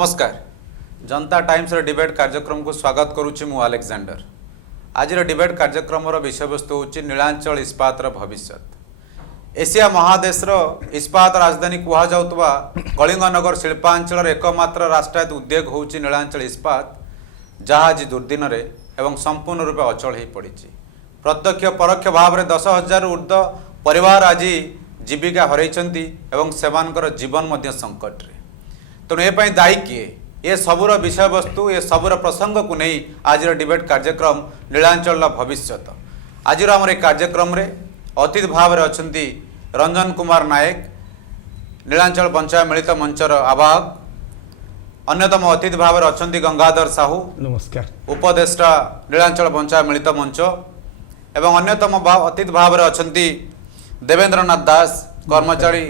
नमस्कार जनता times debate कार्यक्रम को स्वागत करुच्ची मु अलेक्जेंडर। आज डिबेट कार्यक्रम विषय वस्तु हूँ नीलांचल इस्पात भविष्य। एशिया महादेश इस्पात राजधानी कहवा कलिंगनगर शिल्पांचल एकमात्र राष्ट्रायत्त उद्योग हूँ नीलांचल इस्पात, जहाँ आज दुर्दिन एवं संपूर्ण रूपे अचल हो पड़ी। प्रत्यक्ष परोक्ष भाव में 10,000 ऊर्ध्व परिवार आज जीविका हरैछंती एवं सेमानकर जीवन संकट रे। तेणु ए दायी किए? ये सबूर विषय वस्तु ये सबूर प्रसंग को नहीं आज डिबेट कार्यक्रम नीलांचल भविष्य। आज आम कार्यक्रम रे अतिथि भाव में अच्छा रंजन कुमार नायक, नीलांचल पंचायत मिलित मंचर आवाहक। अन्यतम अतिथि भाव में अच्छा गंगाधर साहू, नमस्कार, उपदेष्टा नीलांचल पंचायत मिलित मंच। एवं अन्यतम अतिथि भाव में अच्छा देवेंद्रनाथ दास, कर्मचारी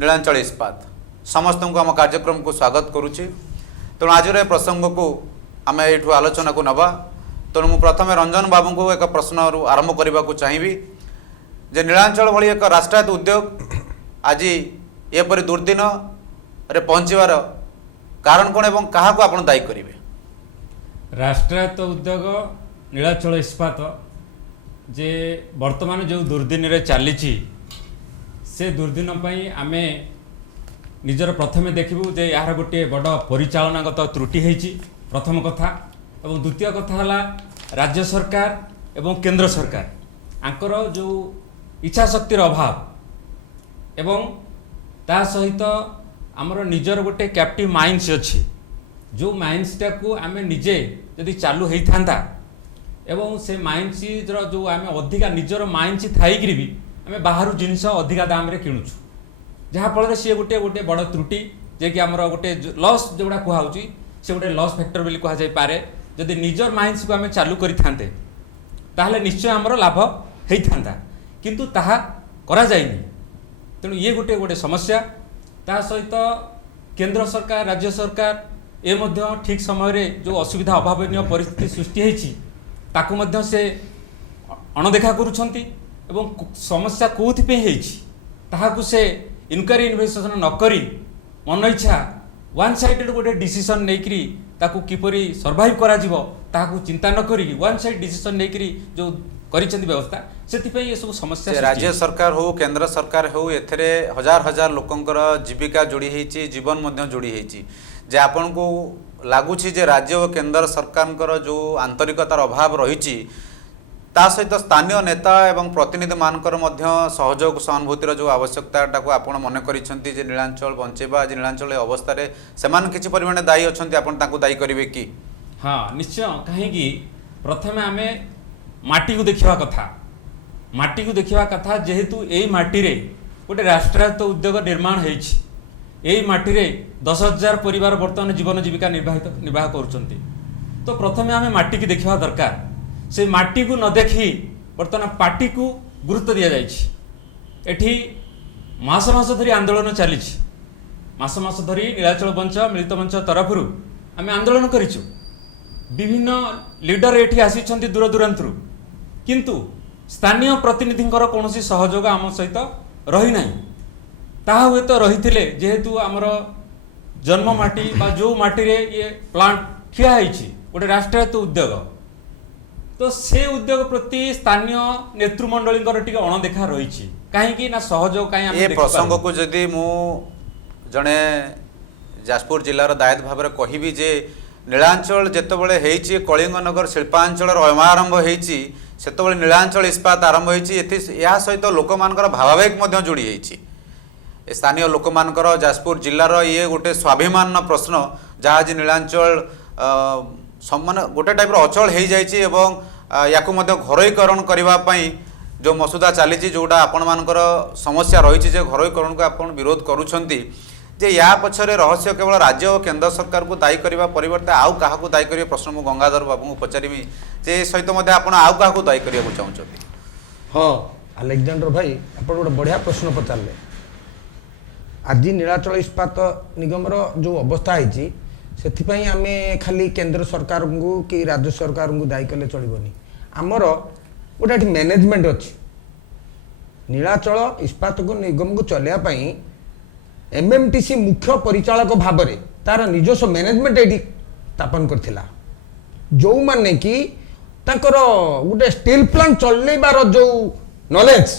नीलांचल इस्पात। समस्त को आम कार्यक्रम को स्वागत करुच्ची। तेणु आज प्रसंग को आम यू आलोचना को नवा। तेणु मुझे प्रथम रंजन बाबू को एक प्रश्न आरंभ करने को चाहिए जे नीलांचल भली एक राष्ट्रायत्त उद्योग आज एपरी दुर्दिन रे पहुँचवार कारण कौन एवं क्या आप दायी करेंगे? राष्ट्रायत्त उद्योग नीलांचल इस्पात जे वर्तमान जो दुर्दिन रे चली से दुर्दिन आमे निजर प्रथमे देखू जे यार गोटे बड़ परिचालनागत त्रुटि होती प्रथम कथा। और द्वितीय कथा है राज्य सरकार एवं केंद्र सरकार आंकर जो इच्छा शक्तिर अभाव एवं ता सहित आमर निजर गोटे कैप्टिव माइंड्स अच्छी जो माइंड्सटा को आम निजे जदि चालू होता एवं से माइंड्स जो आम अधिका निजर माइंड्स थी भी आम बाहर जिनस अधिका दाम रे किणुचु, जहाँफल सी गोटे गोटे बड़ त्रुटि जे कि आमर गोटे लॉस जोड़ा कहुच्छी से गोटे लॉस फैक्टर बोली कहुए। जदि निजर माइंड्स को आम चालू करते ताहले निश्चय आमर लाभ होता, किंतु ताहा करा जाइनी। तेणु ये गोटे गोटे समस्या। ता सहित केंद्र सरकार राज्य सरकार ए मध्य ठीक समय रे जो असुविधा अभावनीय परिस्थिति सृष्टि होती ताकू मध्य से अणदेखा करुछंती एवं समस्या कोथि होती ताहाकू से इनक्वारी इन्वेस्टिगेशन नकरी मन इच्छा वन साइडेड गोटे डिसीजन नहीं ताकू किपरि सर्वाइव करा जीवो ताहाकू चिंता न करी वन साइड डिसीजन नहीं जो करिसेंती व्यवस्था से ये सब समस्या। राज्य सरकार हो केंद्र सरकार हो एथरे हजार हजार लोकंकर जीविका जोड़ी होती, जीवन मध्य जोड़ी होती। जे आपन को लगुच राज्य और केंद्र सरकार जो आंतरिकतार अभाव रही ता सहित स्थानीय नेता एवं प्रतिनिधि मानकर मध्य सहयोग सहानुभूतिर जो आवश्यकता को आपण मन करिसेंती जे नीलांचल बंचेबा आज नीलांचल अवस्था रे सेमान किछि परिमाण दायी अछंती आपण ताकू दायी करिवे कि? हाँ निश्चय, कहीं प्रथमे आमे माटी को देखा कथा, माटी को देखा कथा जेहेतु यही माटी रे गोटे राष्ट्रायत्त उद्योग निर्माण होइछि। यही माटी रे 10,000 परिवार वर्तमान जीवन जीविका निर्वाह करुछंती। तो प्रथमे आमे माटी की देखा दरकार। से माटी को न देखी बर्तमान पार्टी को गुरुत्व दि जाएठी। मास मास धरी आंदोलन चली, मास मास धरी नीलांचल मंच मिलित मंच तरफ आम आंदोलन करिछु। विभिन्न लीडर एठी आसीछंती दूर दूरांतरु, किंतु स्थानीय प्रतिनिधिंकर कौन सहयोग आम सहित रही नाही। ताहा हुए तो रही जेहेतु आमर जन्म माटी बा जो माटी रे ये प्लांट ठिया होइछि गोटे राष्ट्रायत्त उद्योग, तो से उद्योग प्रति स्थानीय नेतृमंडली टिके अणदेखा रही कहीं ना सहयोग कहीं ये प्रसंग को जदि मु जड़े जाजपुर जिलार दायित्व भाव में कहबी जे नीलांचल जितेबाला होती कलिंगनगर शिल्पांचल अयमारंभ होती से नीलांचल इस्पात आरंभ होती या सहित लोक मानकर भावावेग जोड़ी होती। स्थानीय लोक मानकर जाजपुर जिलार ये गोटे स्वाभिमान प्रश्न जहाँ आज नीलांचल मान गोटे टाइप अचल हो जाए या घरोईकरण करने जो मसुदा चली जोटा आपण मानकर समस्या रही घरोईकरण को आप विरोध करुँचे जे या पछरे रहस्य केवल राज्य और केंद्र सरकार को दायी करने परिवर्ते आउ क्या दायी करेंगे? प्रश्न मु गंगाधर बाबू को पचारिमी जे सहित आप आउ क्या दायी करने चाहते? हाँ अलेक्जेंडर भाई आप गोटे बढ़िया प्रश्न पचारे। आज नीलांचल इस्पात निगम जो अवस्था है से आम खाली केंद्र सरकार को कि राज्य सरकार को दायी कले चलबनी। आमर गोटे मैनेजमेंट अच्छी नीलांचल इस्पात को निगम को चलैया एमएमटीसी मुख्य परिचालक भाव में तार निजस्व मैनेजमेंट ये स्थापन करथिला जो माने कि तांकर गोटे स्टील प्लांट चलैबार जो नॉलेज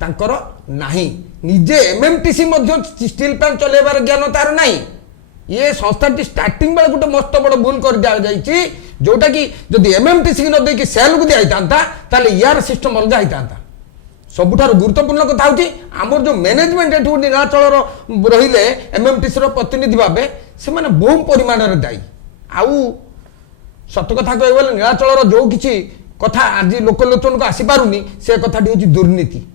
तांकर नाही निजे एमएमटीसी मध्य स्टील प्लांट चलैबार ज्ञान तार नाही ये संस्थाटी स्टार्टिंग बेले गोटे मस्त बड़ भूल कर दिया जाइए जोटा कि जदि एमएमटीसी न देकी सेल को दिया ताले यार सिस्टम अलग होता सबुठार गुरुत्वपूर्ण कथा हूँ आमर जो मैनेजमेंट एठू नीलाचल रहिले एमएमटीसी प्रतिनिधि भाव से माने बहु परिमाण दायी आउ सत कथा कह गले नीलाचल जो किसी कथा आज लोकलोचन को आसी पारुनी से कथाटी हूँ दुर्नीति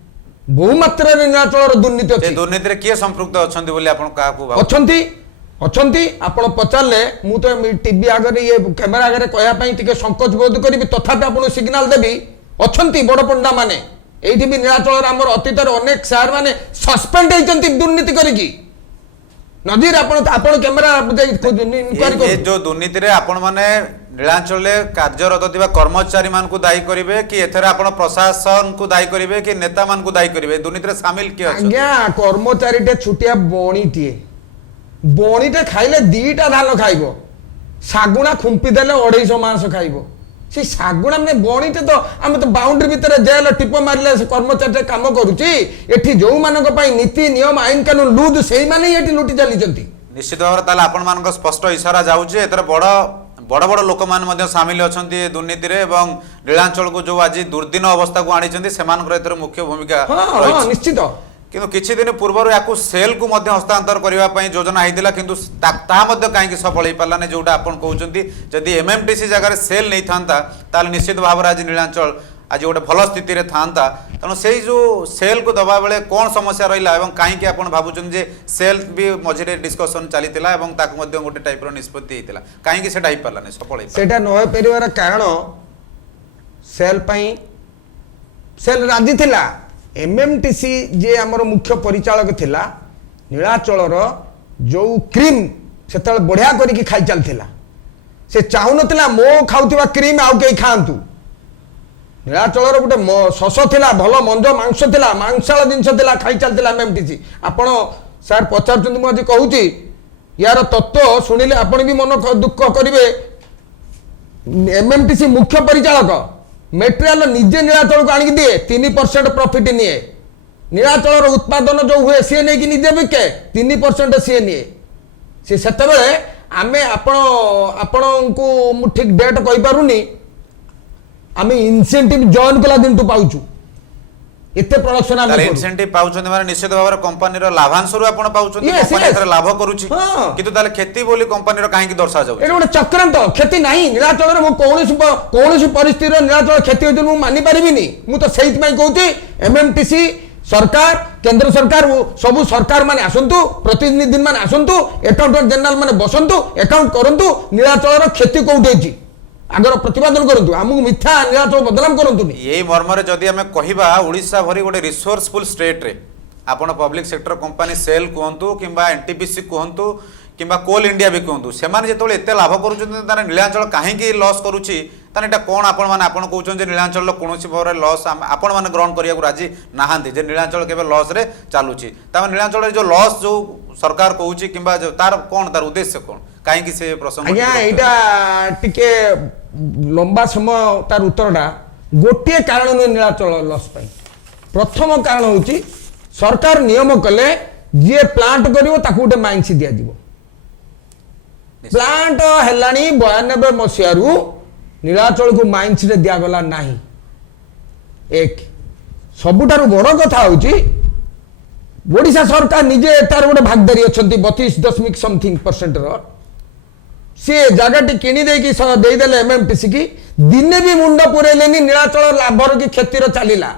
बहु मात्रा नीलाचल दुर्नीति अच्छी दुर्नीति किए संपृक्त अच्छा बोली अच्छी अच्छी आपण पचारे मु तो टीवी आगे ये कैमेरा आगे कहवाई संकोच बोध करी तथापि आपको सिग्नाल देवी अच्छा बड़ पंडा माने ये भी नीलाचल आमर अतीत अनेक सार माने सस्पेंड होती दुर्नीति करी नजीर आपण कैमेरा ये जो दुर्नीति रे आपण माने नीलांचल कार्यरत थिबा कर्मचारी मान को दायी करिवे कि एथरे आपण प्रशासन को दायी करिवे कि नेता मान को दायी करिवे दुर्नीति रे शामिल किए अछि आज्ञा कर्मचारी टे छुटिया बणीटे खाइले 2टा धान खाइबो सागुणा खुंपी देले 250 मांस खाइबो से सागुणा में बणीटे तो आम तो बाउंड्री भितर जेल टिप मारले से कर्मचारी काम करूची एठी जो मानक पई नीति नियम आईन कानून लूज सेही माने एठी लुटी चलीचंती निश्चित भाव ताले आपण मानक स्पष्ट इशारा जाउची एतर बड़ बड़ बड़ लोक मान मध्य शामिल अछंती दुर्नीति रे एवं नीलांचल को जो आज दुर्दिन अवस्था को आनिचंती सेमानकर एतर मुख्य भूमिका हां निश्चित किंतु किछि दिन पूर्व याकू सेल को मध्य हस्तांतर करबा पई योजना आइदिला किंतु ता मध्य काहेकि सफल होई पालाने जोटा आपण कहउचंती जदि एमएमटीसी जगह रे सेल नहीं थांता ताल निश्चित भाव आज नीलांचल आज गोटे भल स्थिति रे थांता तेणु से जो सेल को दबा बेले कौन समस्या रहिला एवं काहेकि आपण भाबुचन जे सेल भी मझिरे डिस्कशन चलीतिला एवं ताक मध्य गोटे टाइप रो निष्पत्ति हेतिला काहेकि सेटा होई पालाने सफल होई सेटा न होय परिवार कारण सेल पई सेल राजी थिला एमएमटीसी जे आमर मुख्य परिचालक थिला नीलाचलर जो क्रीम सेतल बढ़िया करिकी खाई चलथिला से चाहू नथिला मो खाउथिबा क्रीम आउ के खांतु नीलाचलर गोटे शस थिला भल मंद मांस थिला मांसाल जिनस थिला खाई चलथिला एमएमटीसी आपण सर पचारचंदी मु आज कहूची यार तत्व सुनिले आपण भी मन दुख करिवे एमएमटीसी मुख्य परिचालक मेटेरियल निजे नीलाचल को आनिक दिए 3% प्रॉफिट निए नीलाचल उत्पादन जो हुए सी नहीं कि निजे बिके 3% सी निए सी सेते आमे आपण को मु ठीक डेट कहि पारुनी आमे इंसेंटिव जॉइन कला दिन तो पाउछु एते प्रोडक्शन आमे इंसेंटिव पाउछन माने निश्चित भाव कंपनी रो लाभांश रो आपण पाउछन कंपनी एथरे लाभ करूची किंतु ताले खेती बोली कंपनी रो काहे कि दर्शा जाउ एटा गोटे चक्रांत खेती नाही नीलाचल रे मु कोनोसी परिस्थिति रो नीलाचल खेती होते मु मानि परिबिनी मु तो सेहित पई कहूती एमएमटीसी सरकार केंद्र सरकार सब सरकार माने आसंतु प्रतिनिधि माने आसंतु अकाउंटेंट जनरल माने बसंतु अकाउंट करंतु नीलाचल रो खेती कोउटेची आगर प्रतिपादन करंतु हमहु मिथ्या नीलाचल बदनाम करंतु यही मर्म रे जदि हमें कहिबा ओडिशा भरी गोटे रिसोर्सफुल स्टेट रे आपण पब्लिक सेक्टर कंपनी सेल कहंतु किंबा एनटीपीसी कहंतु किंबा कोल इंडिया भी कहंतु सेमाने जेतोले एते लाभ करूछन ताने नीलांचल काहेकि लॉस करूची ताने एटा कोन आपण माने आपण कहउछन जे नीलांचल कोनोसी भाव रे लॉस आपण माने ग्रहण करिया राजी नाहांती जे नीलांचल केबे लॉस रे चालुची तामे नीलांचल जो लॉस जो सरकार कहउची किंबा जो तार कोन तार उद्देश्य कोन काहेकि से प्रसंग आज्ञा एटा टिके लंबा समय तार उत्तरटा गोटे कारण नीलाचल लॉस पाई प्रथम कारण होची सरकार नियम कले जे प्लांट करिवो ताकू गोटे माइंस दिया दिबो प्लांट हेलानी 92 मसियारू नीलाचल को माइंस रे दिया गला नाही एक सबुठारु बड़ कथा होची ओडिशा सरकार निजे तार गोटे भागदारी अछंती 32.something% रो सी जगह किणी देदेले एमएमटीसी की दिने भी मुंड पुरेलेनी नीलाचल लाभर की क्षतिर चलला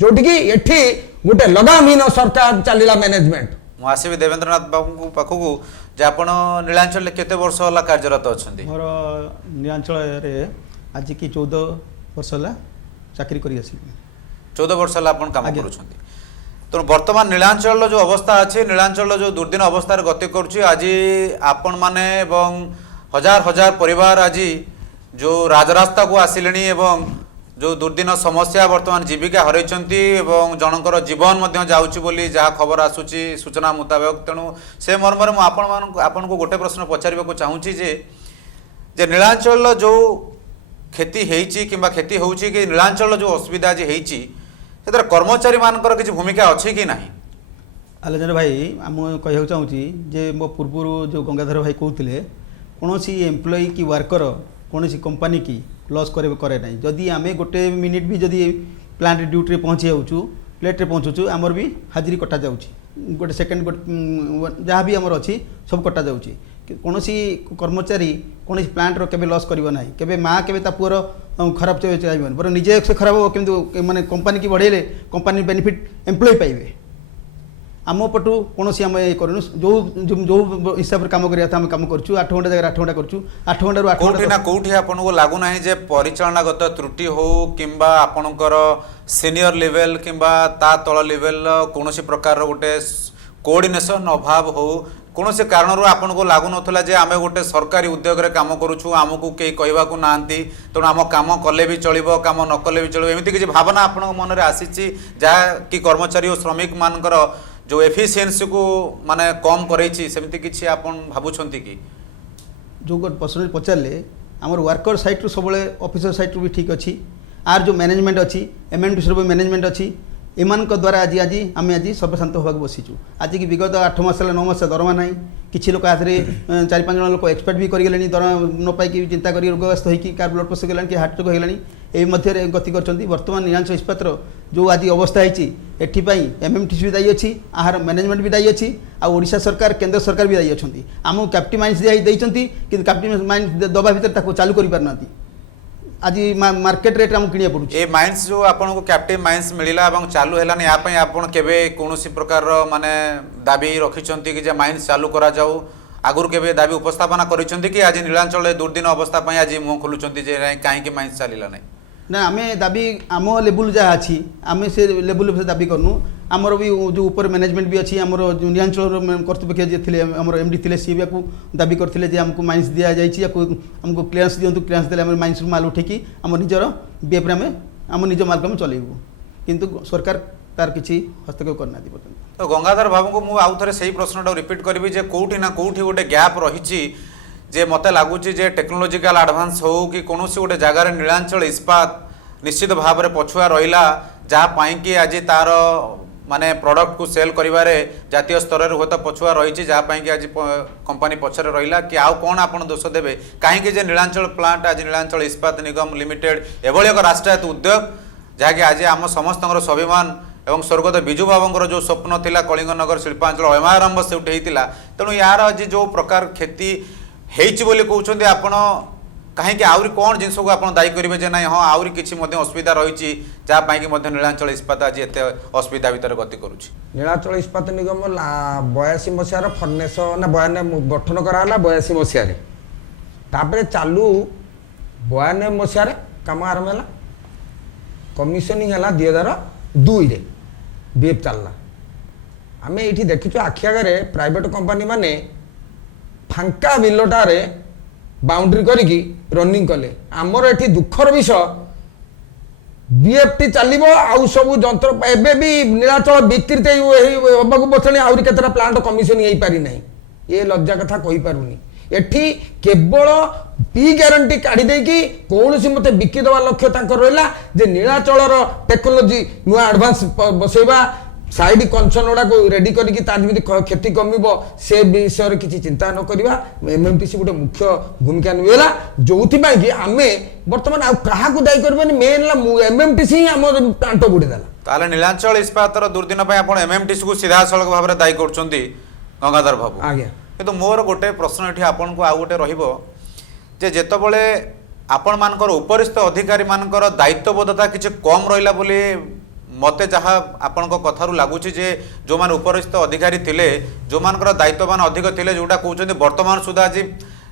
जोटि की एठी गोटे लगामहीन सरकार चलला मैनेजमेंट मु आसीबी देवेंद्रनाथ बाबू पाखकू जे आपण नीलांचल केते वर्ष होला कार्यरत अछंती मोर नीलांचल रे आज की 14 वर्ष होला चाकरी करी आसी 14 वर्ष होला आपण काम करूछंती तो वर्तमान नीलांचल जो अवस्था अच्छे नीलांचल जो दुर्दिन अवस्था गति करुच्ची आज आपण माने एवं हजार हजार परिवार आज जो राजरास्ता को आसिले एवं जो दुर्दिन समस्या वर्तमान जीविका हरैछंती एवं जनकर जीवन मध्य जाउची बोली जहाँ खबर आसुची सूचना मुताबिक तेणु से मर्मरे मु आपण को गोटे प्रश्न पचारिबाकू चाहूँगी जे नीलांचल जो क्षति होती कि क्षति होची कि नीलांचल जो असुविधा आज होती से कर्मचारी मानकर किसी भूमिका अच्छी कि नहीं आलोचना भाई आम कहूँ चाहूँगी जे मो पूर्व जो गंगाधर भाई कहते कौन एम्प्लॉई कि वर्कर कौन कंपनी की लॉस करे ना जदि आम गोटे मिनिट भी जदि प्लांट ड्यूटी पहुँची जाऊँ लेट्रे पहुँचुचु आमर भी हाजिरी कटा जाऊँगी गोटे सेकेंड गोटे जहाँ भी आमर अच्छी सब कटा जाऊँगी कौन कर्मचारी कौन प्लांटर केबे लॉस करिवो नाही केबे माँ केबे ता पुअर खराब चाहिए बर निजे से खराब हो किंतु माने कंपनी की बढ़ेले कंपनी बेनिफिट एम्प्लॉय पाइबे आम पटु कौन आम ये करूँ जो जो हिसाब से कम करा आम कम करूँ 8 घंटा जगह 8 घंटा करूँ 8 घंटा 8 कोठी ना कोठी आपनको लागु नाही जे परिचालनागत त्रुटि हो किंबा आपणकर सीनियर लेवल किंबा ता तल लेवल कोनोसी प्रकार गोटे कोऑर्डिनेशन अभाव हो कौन कारण आपन को लागू नाला जे आम गोटे सरकारी उद्योग रे काम करूँ आमको कई कहवाक ना तेणु आम कम कले भी चलो कम न कले भी चलो एमती किसी भावना आपण मन में आसी जहाँ कि कर्मचारी और श्रमिक मानकर जो एफिशिएंसी को माने कम करैछि सेमती किछि आपन भाबुछंती कि जो पर्सनल पचारे आमर वर्कर साइट सब ऑफिसर साइट भी ठीक अच्छी आर जो मैनेजमेंट अच्छी एमएमटीसी मैनेजमेंट अच्छी एमान द्वारा आज आज आम आज सर्वशांत होगा बसीचु आज की विगत 8 मास 9 मास दरमा ना किसी लोक हाथ में 4-5 जन लोक एक्सपर्ट भी करगले दरमा न पाई चिंता कर रोगग्रस्त होगी कार ब्लड प्रेसर गलानी कि हार्ट चोक होगलानी ए मध्य गति कर वर्तमान नीलांचल इस्पात जो आज अवस्था है एमएमटीसी भी दायी अच्छी आहार मैनेजमेंट भी दायी अच्छी आशा सरकार केंद्र सरकार भी दायी अच्छा आम कैप्टिव माइंस देती कि कैप्टिव माइंस दबा भर चालू कर पारना आज मार्केट रेट आम किनिया पड़ुछि ए माइंस जो आपन को कैप्टिव माइंस मिलिला एवं चालू हेलानी या पई आपन केबे कोनोसी प्रकार माने दाबी रखिचंती कि जे माइंस चालू करा जाऊ आगुर केबे दाबी उपस्थापना करिसंती कि आज नीलांचल दुर्दिन अवस्था पई आज मुंह खोलुचंती जे काहे कि माइंस चालिला नै ना आम दाबी आम लेवल जहाँ अच्छी आम से लेवल से दाबी करनु आमर भी जो ऊपर मैनेजमेंट भी अच्छी आमर नीलांचल कर्तृपक्ष जी थे आमर एमडी थे सी भी दाबी करते आमको माइंस दि जाइए आमको क्लियरेंस दिंतु क्लियरेंस देले आम माइंस माल उठेकी आम निजर बीएफ्रे आम निज माल को चलेबू किंतु सरकार तार किसी हस्तक्षेप करना पर्यटन तो गंगाधर बाबू को मुझे आउ थे सही प्रश्नटा रिपीट करी जे कोठी ना कोठी गोटे गैप रही जे मत लगुच टेक्नोलोजिकल एडभांस हो कि कौन गोटे जगार नीलांचल इस्पात निश्चित भाव में पछुआ रहा जहाँपाई कि आज तार माने प्रोडक्ट को सेल करिवारे जातीय स्तर में हुए पछुआ रही जहाँपाई कि आज कंपनी पछरे रहा कि आउ कौन आपन दोष देवे कहीं नीलांचल प्लांट आज नीलांचल इस्पात निगम लिमिटेड एभली एक राष्ट्रायत्त उद्योग जहाँकि आज आम समस्त स्वाभिमान एवं स्वर्गत विजु बाबूर जो स्वप्न थिला कलिंगनगर शिल्पांचल अयमारंभ से होता तेणु यार आज जो प्रकार क्षति होती बोली कहते आपण कहीं आहरी कौन जिनस को आप दायी करेंगे जे ना हाँ आहरी किसी असुविधा रही जहाँपाई कि नीलांचल इस्पात आज एत असुविधा भितर गति करुच्ची नीलांचल इस्पात निगम 82 मसीहार फर्नेस ना 92 गठन कराला 82 मसीहार तापर चालू 92 मसीहार काम आरंभ है कमिशनिंग है 2002 रे बीएफ चलला आम ये देखीचु आखि आगे प्राइवेट कंपनी माने फांका बिलटारे बाउंड्री करिकी रनिंग कले आमर एठी दुखर विषय बीएफटी चलो आउ सब जंत्र एबे भी नीलाचल विकृत होगा बसने आहरी केतटा प्लांट कमिशन हो पारि ना ये लज्जा कथा कही पारुनी एठी केवल पी ग्यारंटी काढ़ी देकी कौन सी मत बिकी देवा लक्ष्य रहा जे नीलाचलर टेक्नोलोजी नुआ एडभांस बसैबा साइड कनसर्न गुड़ा को रेडी करके क्षति कमिब से विषय किसी चिंता न करवा एमएमटीसी गोटे मुख्य भूमिका निभेला जो कि आम बर्तमान क्या दायी कर मेन एमएमटीसी ही आम प्लांट बुड़ीदेला ताले नीलांचल इस्पातर दुर्दिन आप एमएमटीसी को सीधा सड़क भाव में दायी कर गंगाधर बाबू आज्ञा किंतु मोर गोटे प्रश्न ये आपन को आउ गोटे रही जेतबले आपण मानकर उपरिस्थ अधिकारी मानकर दायित्वबोधता किसी कम रहा बोली मते जहाँ आपण कथारू लगुच जो मैंने उपरिस्थ अधिकारी थिले जो मानकर दायित्ववान अधिक थिले जोटा कहते वर्तमान सुधा आज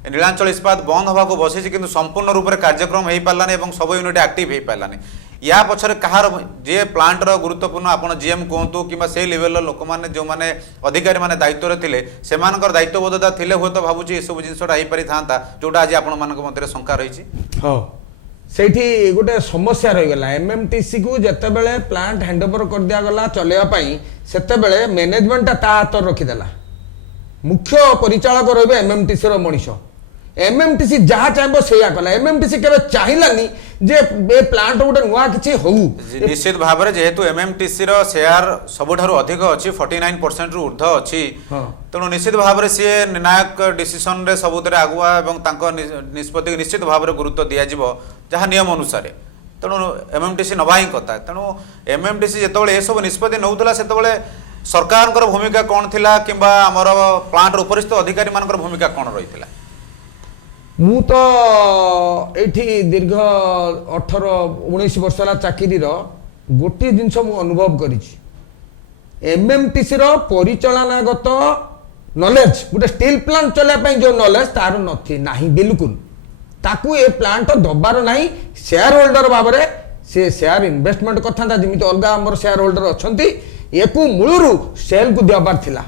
नीलांचल इस्पात बंद होगा बसी कि संपूर्ण रूप से कार्यक्रम हो पारानी और सब यूनिट एक्टिव हो पारानी या पछरे कहार जे प्लांटर गुरुत्वपूर्ण आपन जीएम कहतु कि से लेवल लोक मैंने जो मैंने अधिकारी मैंने दायित्व थे से दायित्वबोधता थे हुए तो भावुँ ये सब जिनसा हो पारि था जोटा आज आपण मान मध्य शंका रही हाँ ସେଇଠି ଗୋଟେ ସମସ୍ୟା ରହିଗଲା ଏମଏମଟିସି କୁ ଯେତେବେଳେ ପ୍ଲାଣ୍ଟ ହ୍ୟାଣ୍ଡଓଭର କରିଦିଆଗଲା ଚଲେଇବା ପାଇଁ ସେତେବେଳେ ମ୍ୟାନେଜମେଣ୍ଟଟା ତା ହାତରେ ରଖିଦେଲା ମୁଖ୍ୟ ପରିଚାଳକ ରହିବେ ଏମଏମଟିସି ର ମଣିଷ ଏମଏମଟିସି ଯାହା ଚାହିଁବ ସେଇଆ କଲା ଏମଏମଟିସି କେବେ ଚାହିଁଲାନି ଯେ ଏ ପ୍ଲାଣ୍ଟ ଗୋଟେ ନୂଆ କିଛି ହଉ ନିଶ୍ଚିତ ଭାବରେ ଯେହେତୁ ଏମଏମଟିସି ର ସେୟାର ସବୁଠାରୁ ଅଧିକ ଅଛି 49% ରୁ ଊର୍ଦ୍ଧ୍ୱ ଅଛି ହଁ। ତେଣୁ ନିଶ୍ଚିତ ଭାବରେ ସିଏ ନିର୍ଣ୍ଣାୟକ ଡିସିସନ ରେ ସବୁଥିରେ ଆଗୁଆ ଏବଂ ତାଙ୍କ ନିଷ୍ପତ୍ତି ନିଶ୍ଚିତ ଭାବରେ ଗୁରୁତ୍ୱ ଦିଆଯିବ ଯାହା ନିୟମ ଅନୁସାରେ ତେଣୁ ଏମଏମଟିସି ନବା ହିଁ କଥା ତେଣୁ ଏମଏମଟିସି ଯେତେବେଳେ ଏସବୁ ନିଷ୍ପତ୍ତି ନେଉଥିଲା ସେତେବେଳେ ସରକାରଙ୍କର ଭୂମିକା କ'ଣ ଥିଲା କିମ୍ବା ଆମର ପ୍ଲାଣ୍ଟର ଉପରିସ୍ଥ ଅଧିକାରୀମାନଙ୍କର ଭୂମିକା କ'ଣ ରହିଥିଲା ମୁଁ ତ ଏଇଠି ଦୀର୍ଘ 18-19 ବର୍ଷ ହେଲା ଚାକିରିର ଗୋଟିଏ ଜିନିଷ ମୁଁ ଅନୁଭବ କରିଛି ଏମଏମଟିସି ର ପରିଚାଳନାଗତ ନଲେଜ ଗୋଟେ ଷ୍ଟିଲ୍ ପ୍ଲାଣ୍ଟ ଚଲେଇବା ପାଇଁ ଯେଉଁ ନଲେଜ ତାର ନାହିଁ ବିଲକୁଲ ତାକୁ ଏ ପ୍ଲାଣ୍ଟ ଦବାର ନାହିଁ ସେୟାର ହୋଲ୍ଡର ଭାବରେ ସେ ସେୟାର ଇନଭେଷ୍ଟମେଣ୍ଟ କରିଥାନ୍ତା ଯେମିତି ଅଲଗା ଆମର ସେୟାର ହୋଲ୍ଡର ଅଛନ୍ତି ଏକୁ ମୂଳରୁ ସେଲ୍କୁ ଦେବାର ଥିଲା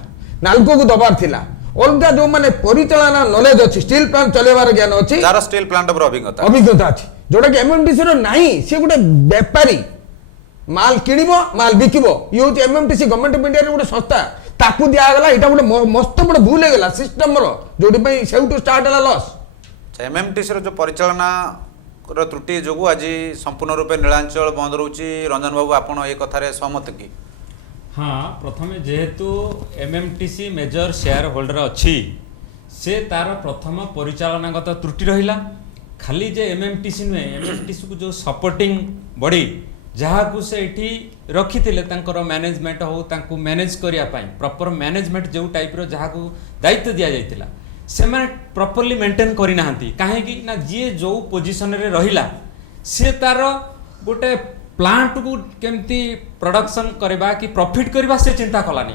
ନାଲକୋକୁ ଦେବାର ଥିଲା ଅଲଗା ଯୋଉମାନେ ପରିଚାଳନା ନଲେଜ ଅଛି ଷ୍ଟିଲ୍ ପ୍ଲାଣ୍ଟ ଚଲେଇବାର ଜ୍ଞାନ ଅଛି ଯାହାର ଷ୍ଟିଲ୍ ପ୍ଲାଣ୍ଟ ଉପରେ ଅଭିଜ୍ଞତା ଅଛି ଯୋଉଟା କି ଏମଏମଟିସି ର ନାହିଁ ସେ ଗୋଟେ ବେପାରୀ ମାଲ କିଣିବ ମାଲ ବିକିବ ଇଏ ହଉଛି ଏମଏମଟିସି ଗଭର୍ଣ୍ଣମେଣ୍ଟ ଅଫ୍ ଇଣ୍ଡିଆର ଗୋଟେ ସଂସ୍ଥା ତାକୁ ଦିଆଗଲା ଏଇଟା ଗୋଟେ ମସ୍ତ ବଡ଼ ଭୁଲ ହେଇଗଲା ସିଷ୍ଟମର ଯୋଉଥିପାଇଁ ସେଇଠୁ ଷ୍ଟାର୍ଟ ହେଲା ଲସ୍ ଏମଏମଟିସି ର ଯୋଉ ପରିଚାଳନା ତ୍ରୁଟି ଯୋଗୁଁ ଆଜି ସମ୍ପୂର୍ଣ୍ଣ ରୂପେ ନୀଳାଞ୍ଚଳ ବନ୍ଦ ରହୁଛି ରଞ୍ଜନ ବାବୁ ଆପଣ ଏ କଥାରେ ସହମତ କି हाँ प्रथम जेहेतु एमएमटीसी मेजर शेयर होल्डर अच्छी से तार प्रथम परिचालनागत त्रुटि रहिला खाली जे एमएमटीसी नुहे एमएमटीसी को जो सपोर्टिंग बॉडी जहाँ को से एठी रखी थिले तांकर मैनेजमेंट हो तांको मैनेज करिया पाई प्रॉपर मैनेजमेंट जो टाइप रो जहाँ को दायित्व दिया जाइतिला से माने प्रॉपर्ली मेंटेन करि नाहंती काहे कि ना जे जो पोजीशन रे रहिला से तार गोटे प्लांट को केमती प्रोडक्शन करबा कि प्रॉफिट करबा से चिंता कलानी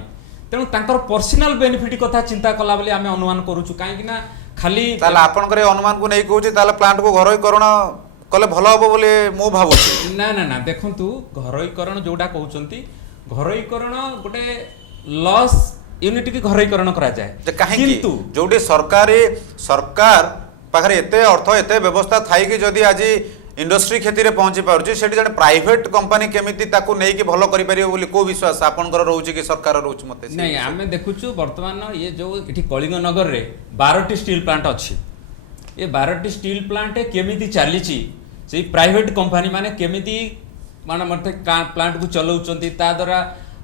तेणु तांकर पर्सनल बेनिफिट कथा चिंता कला बोली आमे अनुमान करूछु काहे कि ना खाली ताला आपनकर अनुमान को नै कहूची ताला प्लांट को घरोईकरण कले भलो हबो बोली मु भाबुची ना ना ना देखंतु घरोईकरण जोडा कहउचंती घरोईकरण गोटे लॉस यूनिट की घरोईकरण करा जाए किंतु जोडी सरकार पाखरे एते अर्थ एते व्यवस्था थाई कि जदी आजी इंडस्ट्री खेती रे पहुंची पारुची सेठी जने प्राइवेट कंपनी केमिति ताकू नै कि भलो करि परियो बोली को विश्वास आपनकर रहउची कि सरकार रहउची मते नहीं आमे देखुछु वर्तमान ये जो इठी कलिंग नगर रे 12टी स्टील प्लांट अछि ये 12टी स्टील प्लांट केमिति चालीची से प्राइवेट कंपनी माने केमिति माने मते प्लांट को चलाउचंती ता द्वारा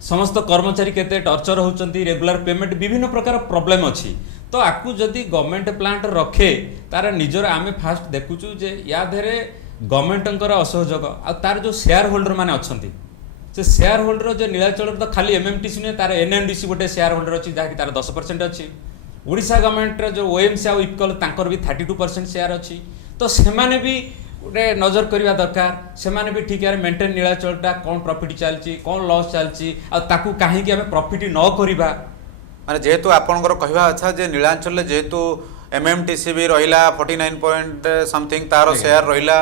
समस्त कर्मचारी केते टर्चर होउचंती रेगुलर पेमेंट विभिन्न प्रकार प्रॉब्लम अछि तो आकू जदी गवर्नमेंट प्लांट रखे तार निजर आमे फास्ट देखुछु जे या धरे गवर्नमेंट असहयोग आ तार जो शेयर होल्डर माने अच्छी से शेयर होल्डर जो नीलाचल तो खाली एमएमटीसी नुहे तार एनएमडीसी गोटे शेयर होल्डर अच्छी जहाँकि तार 10% अच्छी ओडिशा गवर्नमेंट जो ओएमसी आ इक्वल तांकर भी 32% शेयर अच्छी तो सेमाने भी गोटे नजर करवा दरकार सेमाने भी ठीक है मेंटेन नीलाचलटा कौन प्रॉफिट चलची कौन लॉस चलची आ ताकू काहे कि हमें प्रॉफिट न करिबा माने जेहेतु आपनकर कहवा अच्छा जे नीलाचल जेहेतु एमएमटीसी भी रहिला 49 पॉइंट समथिंग तार शेयर रहिला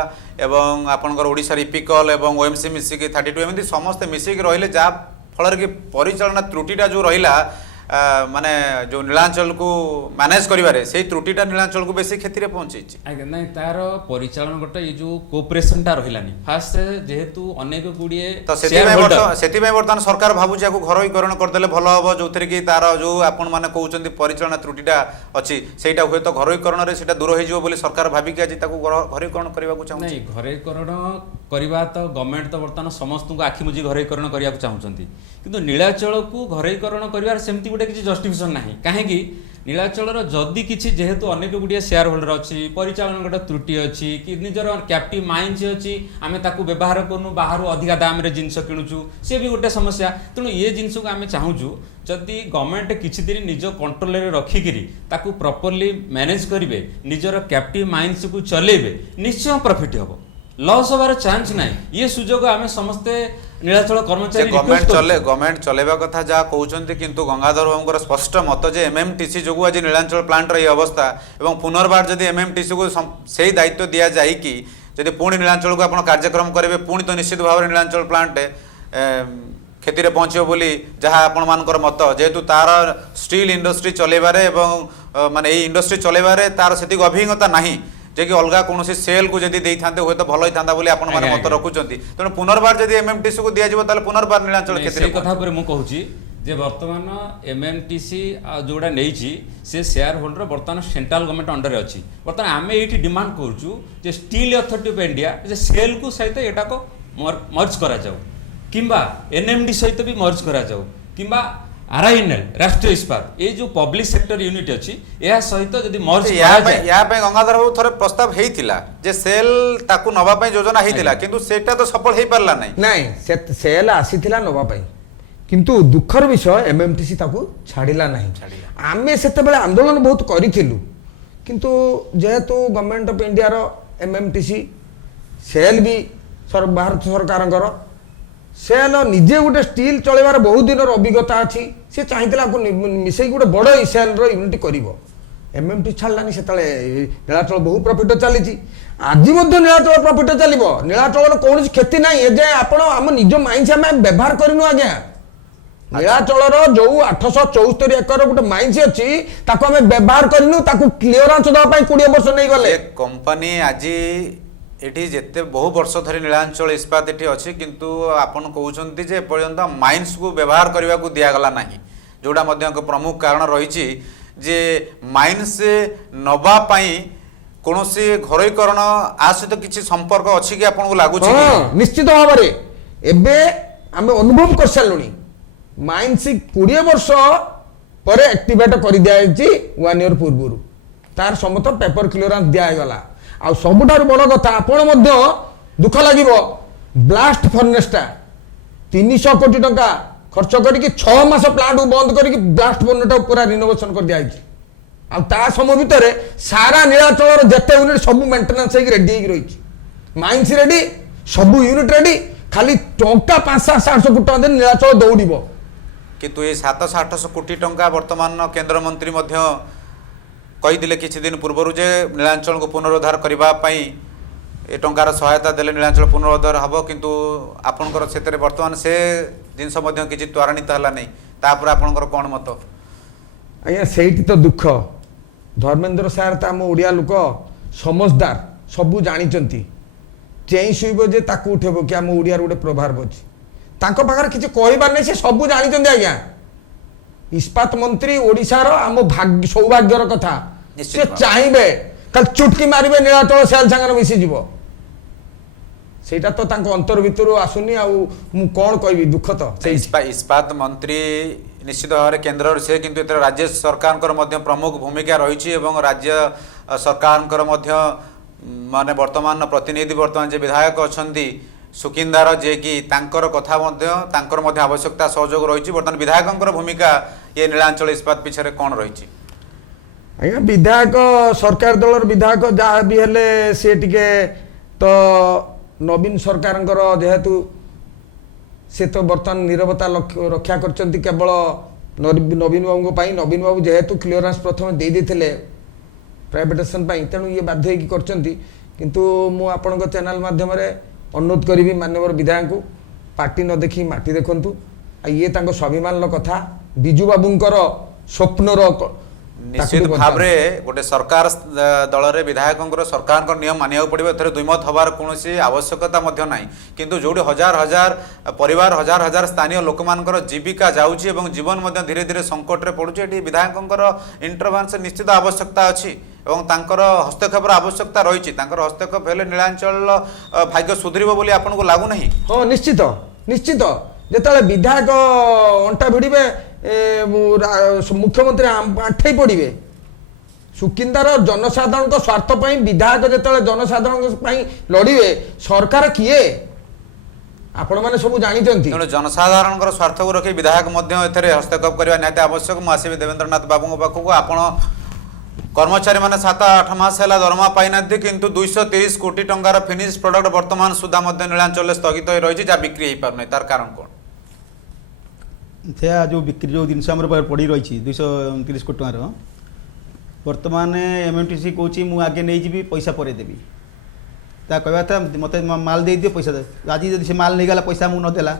एवं आपनकर ओडिशा इपिकल एवं ओएमसी मिसिक 32 एमती समस्त मिसिक रहिले जा फलर कि परिचालना त्रुटिटा जो रहिला माने जो नीलांचल को मैनेज करिवारे सेही त्रुटिटा नीलांचल को बेसी क्षति रे पहुंची आगे नहीं तार परिचालन गोटे ये जो कोऑपरेशन टा रहिलानी फास्ट जेहेतु अनेक गुडिए तो सेति में वर्तमान सरकार भाबुची को घरोईकरण कर देले भलो हबो जोथरे कि तार जो आपण माने कहउचंती परिचालन त्रुटिटा अछि सेटा हुए तो घरोईकरण रे सेटा दूर होई जिवो बोली सरकार भाबी कि आज ताको घरोईकरण करबा को चाहू नहीं घरोईकरण करबा तो गवर्नमेंट तो वर्तमान समस्त को आखि मुजी घरोईकरण करिया को चाहउचंती किंतु नीलाचल को घरोईकरण करिवार सेमती गोटे किसी जस्टिफिकेशन नाही काहे कि नीलाचलर जदि किसी जेहेतु अनेक गुड़िया शेयर होल्डर अच्छी परिचालन गोटे त्रुटि अच्छी कि निजर कैप्टिव माइंड अच्छी आम ताकू व्यवहार करूँ बाहर अधिका दाम रे जिनस किणुचु सी भी गोटे समस्या तेणु ये जिनस को आम चाहूँ जदि गवर्नमेंट किछि दिन निज कंट्रोल रे रखिकी ताकू प्रॉपर्ली मैनेज करेंगे निजर कैप्टिव माइंड्स को चलेबे निश्चय प्रॉफिट हम लॉस होबार चांस नहीं ये सुजोग आम समस्ते नीलाचल कर्मचारी गवर्नमेंट चलेबा कथा जा कहउचंती किंतु गंगाधर बाबूଙ୍କର स्पष्ट मत जे एमएमटीसी जोगु आज नीलांचल प्लांट रे अवस्था एवं पुनर्बार जदि एमएमटीसी को सही दायित्व दिया जाय कि जदि पुणी नीलांचल को आपण कार्यक्रम करेबे पुणी तो निश्चित भाव नीलांचल प्लांट क्षति रे पहुंचो बोली जहाँ आपण मानकर मत जेहेतु तार स्टील इंडस्ट्री चलेबारे एवं माने ए इंडस्ट्री चलेबारे तार सेति अभिज्ञता नाही जे कि अलग कौन सेल को जदि देई थांते हुए तो भलो ही थांता बोली आपण माने आज्ञा, मत आज्ञा। रखुचंती तेणु पुनर्बार जदि एमएमटीसी को दिया जिवो ताले पुनर्बार नीलांचल से क्षेत्र कथा पर मु कहूची जे वर्तमान एमएमटीसी जोड़ा नहीं से शेयर होल्डर वर्तमान सेंट्रल गवर्नमेंट अंडर अच्छी वर्तमान आम ये डिमांड करूँ जे स्टील अथॉरिटी ऑफ इंडिया जे सेल को सहित एटा को मर्ज करा जाऊ किंबा एनएमडी सहित भी मर्ज करा जाऊ किंबा आरआईएनएल राष्ट्रीय इस्पात ये जो पब्लिक सेक्टर यूनिट अच्छी या सहित जदि मर्ज करा जाए या गंगाधर बाबू थोड़े प्रस्ताव हेइथिला जे सेल ताकू नवा पई योजना हेइथिला किंतु सेटा तो सफल हेइ पारला नहीं नहीं सेल आसीथिला नवा पाई किंतु दुखर विषय एमएमटीसी ताकू छाड़िला नहीं आमे सेते बेले आंदोलन बहुत करिथिलु किंतु जेहेतु गवर्नमेंट ऑफ इंडिया रो एमएमटीसी सेल भी भारत सरकारंकर सेल निजे गोटे स्टील चलेबार बहुत दिन अभिज्ञता अच्छी से चाहिए मिसई गोटे बड़ सेल यूनिट कर एमएमटी छाड़लानी से नीलाचल बहु प्रॉफिट चली आज नीलाचल प्रॉफिट चलो नीलाचल कौन क्षति ना एजाए आप निज माइंस आम व्यवहार करनु आज्ञा नीलाचल जो 874 एकर गोटे माइंस अच्छी आम व्यवहार करनु क्लीयरांस देवाई 20 वर्ष नहीं गले कंपनी आज एठी जेते बहु वर्ष धरी नीलांचल इस्पात एठी अछि किंतु आपण कहउछंती जे पर्यंत माइंस को व्यवहार करबा को दिया गला नाही जोडा मध्य एक प्रमुख कारण रहिछि जे माइंस नबा पई कोनोसी घरोईकरण आ सहित किछि संपर्क अछि कि आपण को लागुछि कि निश्चित भाव में एबे आमे अनुभव कर सालुनी माइंस 20 वर्ष पर एक्टिवेट कर दिया 1 ईयर पूर्व तार समत पेपर क्लियरेंस दिया गला आ सबुठार बड़ कथा आपण मध्य दुख लागिबो ब्लास्ट फर्नेसटा 300 कोटी टंका खर्च करके 6 मास प्लांट को बंद करके ब्लास्ट फर्नेसटा पूरा रिनोवेशन कर दिया आ ता समय भितर सारा नीलाचल जेते यूनिट सब मेंटेनेंस हे रेडी हे रही माइंस रेडी सब यूनिट रेडी खाली टंका 500-700 कोटी टंका दे नीलाचल दौड़िबो किंतु ये 700-800 कोटी टंका वर्तमान केंद्र मंत्री मध्य कहीदे किछि दिन पूर्व जे नीलांचल को पुनरुद्धार करने ए टंकार सहायता देले नीलांचल पुनरुद्धार हम किंतु आपणकर से वर्तमान से जिनस किसी त्वरान्वित है नहीं तापर आपणकर कौन मत आज्ञा सेठी तो दुख धर्मेंद्र सार तो आम ओडिया लोक समझदार सबू जानी चेई शुब जे ताकू उठेब कि आम ओडिया गोटे प्रभाव अच्छी तांको पाखर किसी कहबार नहीं से सबू जानी आज्ञा इस्पात मंत्री ओडिशार आम भाग्य सौभाग्यर कथा से चाहिए कल चुटकी मारे नीलाचल सेल सांगे मिशीज सेटा तो अंतर भितर आसुनी कौन कह दुख तो इस्पात मंत्री निश्चित भाव में केन्द्र से किंतु राज्य सरकार प्रमुख भूमिका रही राज्य सरकार माने वर्तमान प्रतिनिधि वर्तमान जे विधायक अच्छा सुकिंदार जे कि तांकर कथा आवश्यकता सहयोग रही बर्तमान विधायक भूमिका ये नीलांचल इस्पात पिछे कौन रही आज्ञा विधायक सरकार दलर विधायक जहाँ भी हेले सी टिके तो नवीन सरकार जेहेतु से तो बर्तमान नीरवता रक्षा करचंती केवल नवीन बाबू नवीन बाबू जेहेतु क्लियरेंस प्रथम दे देथिले प्राइवेटाइजेशन तेणु ये बाध्य करचंती किंतु मु आपन चैनल माध्यम अनुरोध करी माननीय विधायक को पार्टी न देखी माटी देखंतु ये तांको स्वाभिमान कथा बिजू बाबूंकर स्वप्नर निश्चित भाव में गोटे सरकार दल रे विधायक सरकार नियम मानिया पड़ो ए दुईमत हबार कौन आवश्यकता ना किंतु जो हजार हजार परिवार हजार हजार स्थानीय लोक मानकर जीविका जाऊँगी जीवन धीरे धीरे संकट में पड़ुचे ये विधायक इंटरवेंस निश्चित आवश्यकता अच्छी और तांकर हस्तक्षेपर आवश्यकता रही हस्तक्षेप हेले नीलांचल भाग्य सुधरब बोली आपन को लागू नहीं हाँ निश्चित निश्चित जिते विधायक अंटा भिड़े मुख्यमंत्री आंठे पड़े सुकिंदार जनसाधारण स्वार्थ विधायक जिते जनसाधारण लड़े सरकार किए आपण मैंने सब जानते जनसाधारण स्वार्थ को रखी विधायक हस्तक्षेप करने निहाती आवश्यक मुझे देवेंद्रनाथ बाबू पाखक आपण कर्मचारी मैंने 7-8 मास है दरमा पाई ना किंतु 230 कोटी टंकार फिनिश प्रोडक्ट वर्तमान सुधा नीलांचल स्थगित हो रही जहाँ बिक्री हो पार तार कारण कौन जो बिक्री जो जिनस पड़ी रही 230 कोटी टंकार बर्तमान एमएमटीसी कौची मु आगे नहीं जी पैसा पर देवी ता कहवा था मत माल दे दियो पैसा दे आज जब से माल नहीं गला पैसा मु न देला